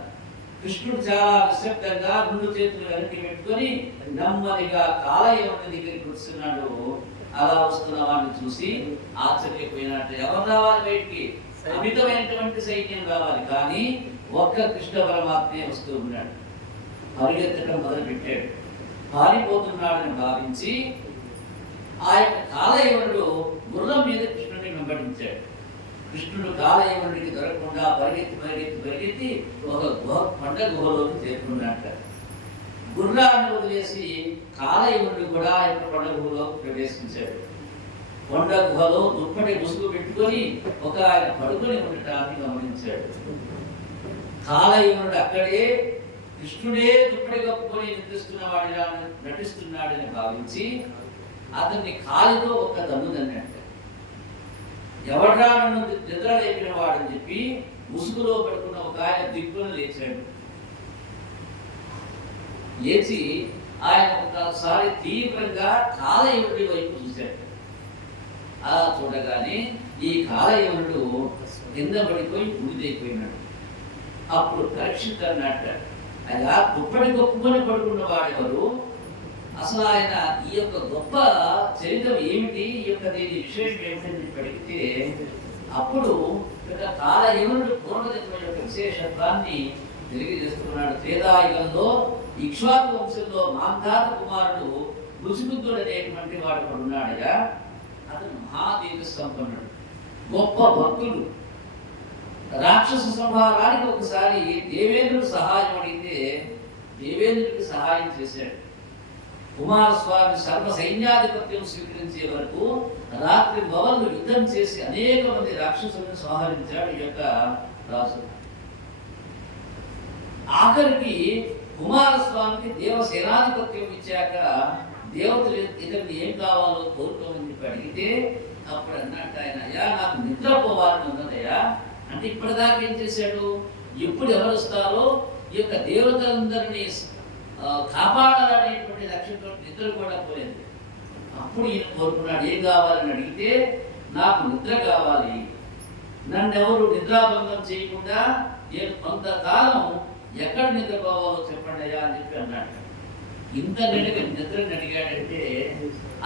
కృష్ణుడు చాలా నిశ్శబ్దంగా 2 చేతులు వెనక్కి పెట్టుకొని నెమ్మదిగా కాలయవనుడి దగ్గరికి వస్తున్నాడు. అలా వస్తున్న వాడిని చూసి ఆశ్చర్యపోయినట్టు, ఎవరు రావాలి బయటికి? అమితమైనటువంటి సైన్యం రావాలి, కానీ ఒక్క కృష్ణ పరమాత్మే వస్తూ ఉన్నాడు. పరిగెత్తడం మొదలుపెట్టాడు. పారిపోతున్నాడని భావించి ఆ యొక్క కాలయవనుడు గుర్రం మీద కృష్ణుడిని వెంబడించాడు. కృష్ణుడు కాలయవనుడికి దొరకకుండా పరిగెత్తి ఒక కొండ గుహలోకి చేరుకున్నట్ట. గుర్రాన్ని వదిలేసి కాలయవనుడు కూడా ఆ యొక్క కొండ గుహలోకి ప్రవేశించాడు. కొండ గుహలో దుప్పటి ముసుగు పెట్టుకొని ఒక ఆయన పడుకొని ఉండటాన్ని గమనించాడు. కాలయవనుడు అక్కడే కృష్ణుడే దుప్పటి కప్పుకొని నటిస్తున్నాడని భావించి అతన్ని కాలితో ఒక దన్నుదన్నట్ట. ఎవడ్రా నన్ను నిద్ర లేపిన వాడని చెప్పి ముసుగులో పడుకున్న ఒక ఆయన దిక్కున లేచాడు. లేచి ఆయన ఒకసారి తీవ్రంగా కాలయవనుడి వైపు చూశాడు. అలా చూడగానే ఈ కాలయవనుడు కింద పడిపోయి బూడిదైపోయినాడు. అప్పుడు పరీక్షిత్ అన్నట్ట, అలా దుప్పటి గొప్పని పడుకున్న వాడెవరు? అసలు ఆయన ఈ యొక్క గొప్ప చరిత్ర ఏమిటి, ఈ యొక్క దీని విశేషం ఏమిటని అడిగితే అప్పుడు కాలయవనుడు పూర్వజన్మ యొక్క విశేషత్వాన్ని తెలియజేస్తున్నాడు. త్రేతాయుగంలో ఇక్ష్వాకు వంశంలో మాంధాత కుమారుడు ఋషిబుద్ధుడు అనేటువంటి వాడు ఉన్నాడయ్యా. అతను మహాదేవ సంపన్నుడు, గొప్ప భక్తుడు. రాక్షస సంహారానికి ఒకసారి దేవేంద్రుడు సహాయం అడిగితే దేవేంద్రుడికి సహాయం చేశాడు. కుమారస్వామి సర్వ సైన్యాధిపత్యం స్వీకరించే వరకు రాత్రి భవన్లు యుద్ధం చేసి అనేక మంది రాక్షసులను సంహరించాడు ఈ యొక్క రాజు. ఆఖరికి కుమారస్వామికి దేవసేనాధిపత్యం ఇచ్చాక దేవతలు ఇతరులు ఏం కావాలో కోరుకోమని చెప్పి అడిగితే అప్పుడు అన్నట్టు ఆయన, అయ్యా నాకు నిద్రపోవాలని ఉన్నదయ్యా. అంటే ఇప్పటిదాకా ఏం చేశాడు? ఎప్పుడు ఎవరు వస్తారో ఈ యొక్క దేవతలందరినీ కాపాడాలనేటువంటి లక్ష్యంతో నిద్ర కూడా పోలేదు. అప్పుడు ఈయన కోరుకున్నాడు, ఏం కావాలని అడిగితే నాకు నిద్ర కావాలి, నన్ను ఎవరు నిద్రాభంగం చేయకుండా నేను కొంతకాలం ఎక్కడ నిద్రపోవాలో చెప్పండి అయ్యా అని చెప్పి అన్నాడు. ఇంత నిద్ర అడిగాడంటే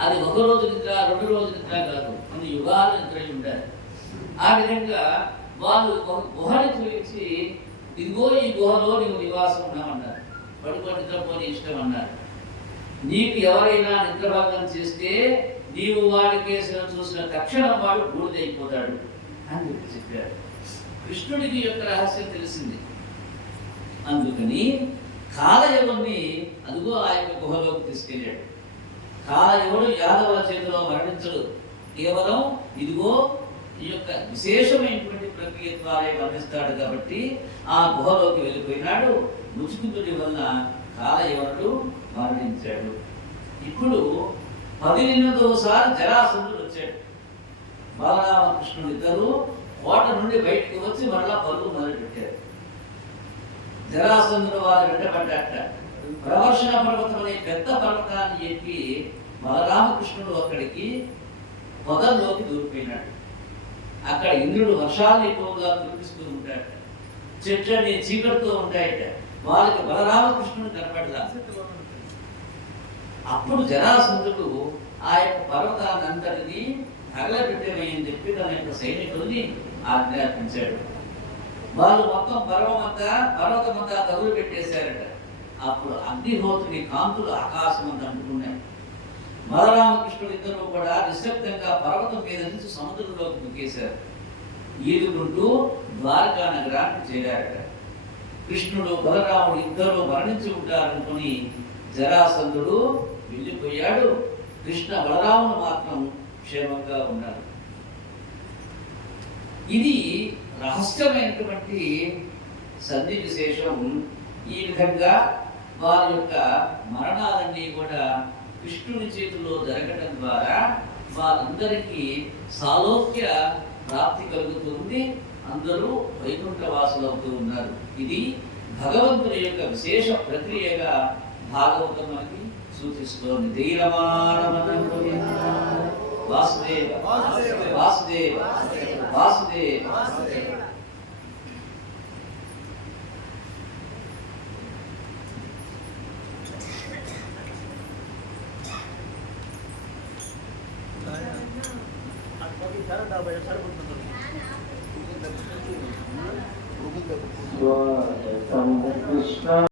అది ఒక రోజు నిద్ర, 2 రోజుల నిద్ర కాదు, కొన్ని యుగాల నిద్ర ఉండాలి. ఆ విధంగా వాళ్ళు ఒక గుహని చూపించి, ఇదిగో ఈ గుహలో నీవు నివాసం ఉన్నామన్నారు. పడుకో, నిద్రపోని ఇష్టం అన్నారు. నీకు ఎవరైనా నిద్రభంగం చేస్తే నీవు వాడి కేసులో చూసిన తక్షణం వాడు బూడిదైపోతాడు అని చెప్పారు. కృష్ణుడికి యొక్క రహస్యం తెలిసింది. అందుకని కాలయవుని అదిగో ఆ యొక్క గుహలోకి తీసుకెళ్ళాడు. కాలయవుడు యాదవుల చేతిలో మరణించడు, కేవలం ఇదిగో ఈ యొక్క విశేషమైనటువంటి ప్రక్రియ ద్వారా మరణిస్తాడు. కాబట్టి ఆ గుహలోకి వెళ్ళిపోయినాడు. ముచుకుందుడి వలన కాలయవనుడు మరణించాడు. ఇప్పుడు 18వసారి జరాసంధుడు వచ్చాడు. బలరామకృష్ణుడు ఇద్దరు కోట నుండి బయటకు వచ్చి మరలా పరుగు మొదలుపెట్టారు. జరాసంధుడు వారు వెంటబడ్డాట. ప్రవర్షణ పర్వతం అనే పెద్ద పర్వతాన్ని ఎక్కి బలరామకృష్ణుడు అక్కడికి పొదల్లోకి దూరిపోయినాడు. అక్కడ ఇంద్రుడు వర్షాలను ఎక్కువగా కురిపిస్తూ ఉంటాడు. చెట్లని చీకటితో ఉంటాయట. వాళ్ళకి బలరామకృష్ణుడు కనపడలా. అప్పుడు జరాసంధుడు ఆ యొక్క పర్వతాన్ని అంతటిని తగలబెట్టమని చెప్పి తన యొక్క సైనికుల్ని ఆజ్ఞాపించాడు. వాళ్ళు మొత్తం పర్వతమంతా తగులు పెట్టేశారట. అప్పుడు అగ్నిహోత్రుని కాంతులు ఆకాశం అంతా అంటుకున్నాయి. బలరామకృష్ణుడు ఇద్దరు కూడా నిశ్శబ్దంగా పర్వతం మీద నుంచి సముద్రంలోకి దుక్కేశారు. ఈదుకుంటూ ద్వారకా నగరానికి చేరారట. కృష్ణుడు బలరాముడు ఇద్దరు మరణించి ఉంటారనుకుని జరాసంధుడు వెళ్ళిపోయాడు. కృష్ణ బలరాముడు మాత్రం క్షేమంగా ఉన్నారు. ఇది రహస్యమైనటువంటి సంధి విశేషం. ఈ విధంగా వారి యొక్క మరణాలన్నీ కూడా కృష్ణుని చేతిలో జరగడం ద్వారా వారందరికీ సాలోక్య ప్రాప్తి కలుగుతుంది. అందరూ వైకుంఠ వాసులు అవుతూ ఉన్నారు. ఇది భగవంతుని యొక్క విశేష ప్రక్రియగా భాగవతం మనకి సూచిస్తోంది. వాసుదేవ వాసుదేవ వాసుదేవ. కృష్ణ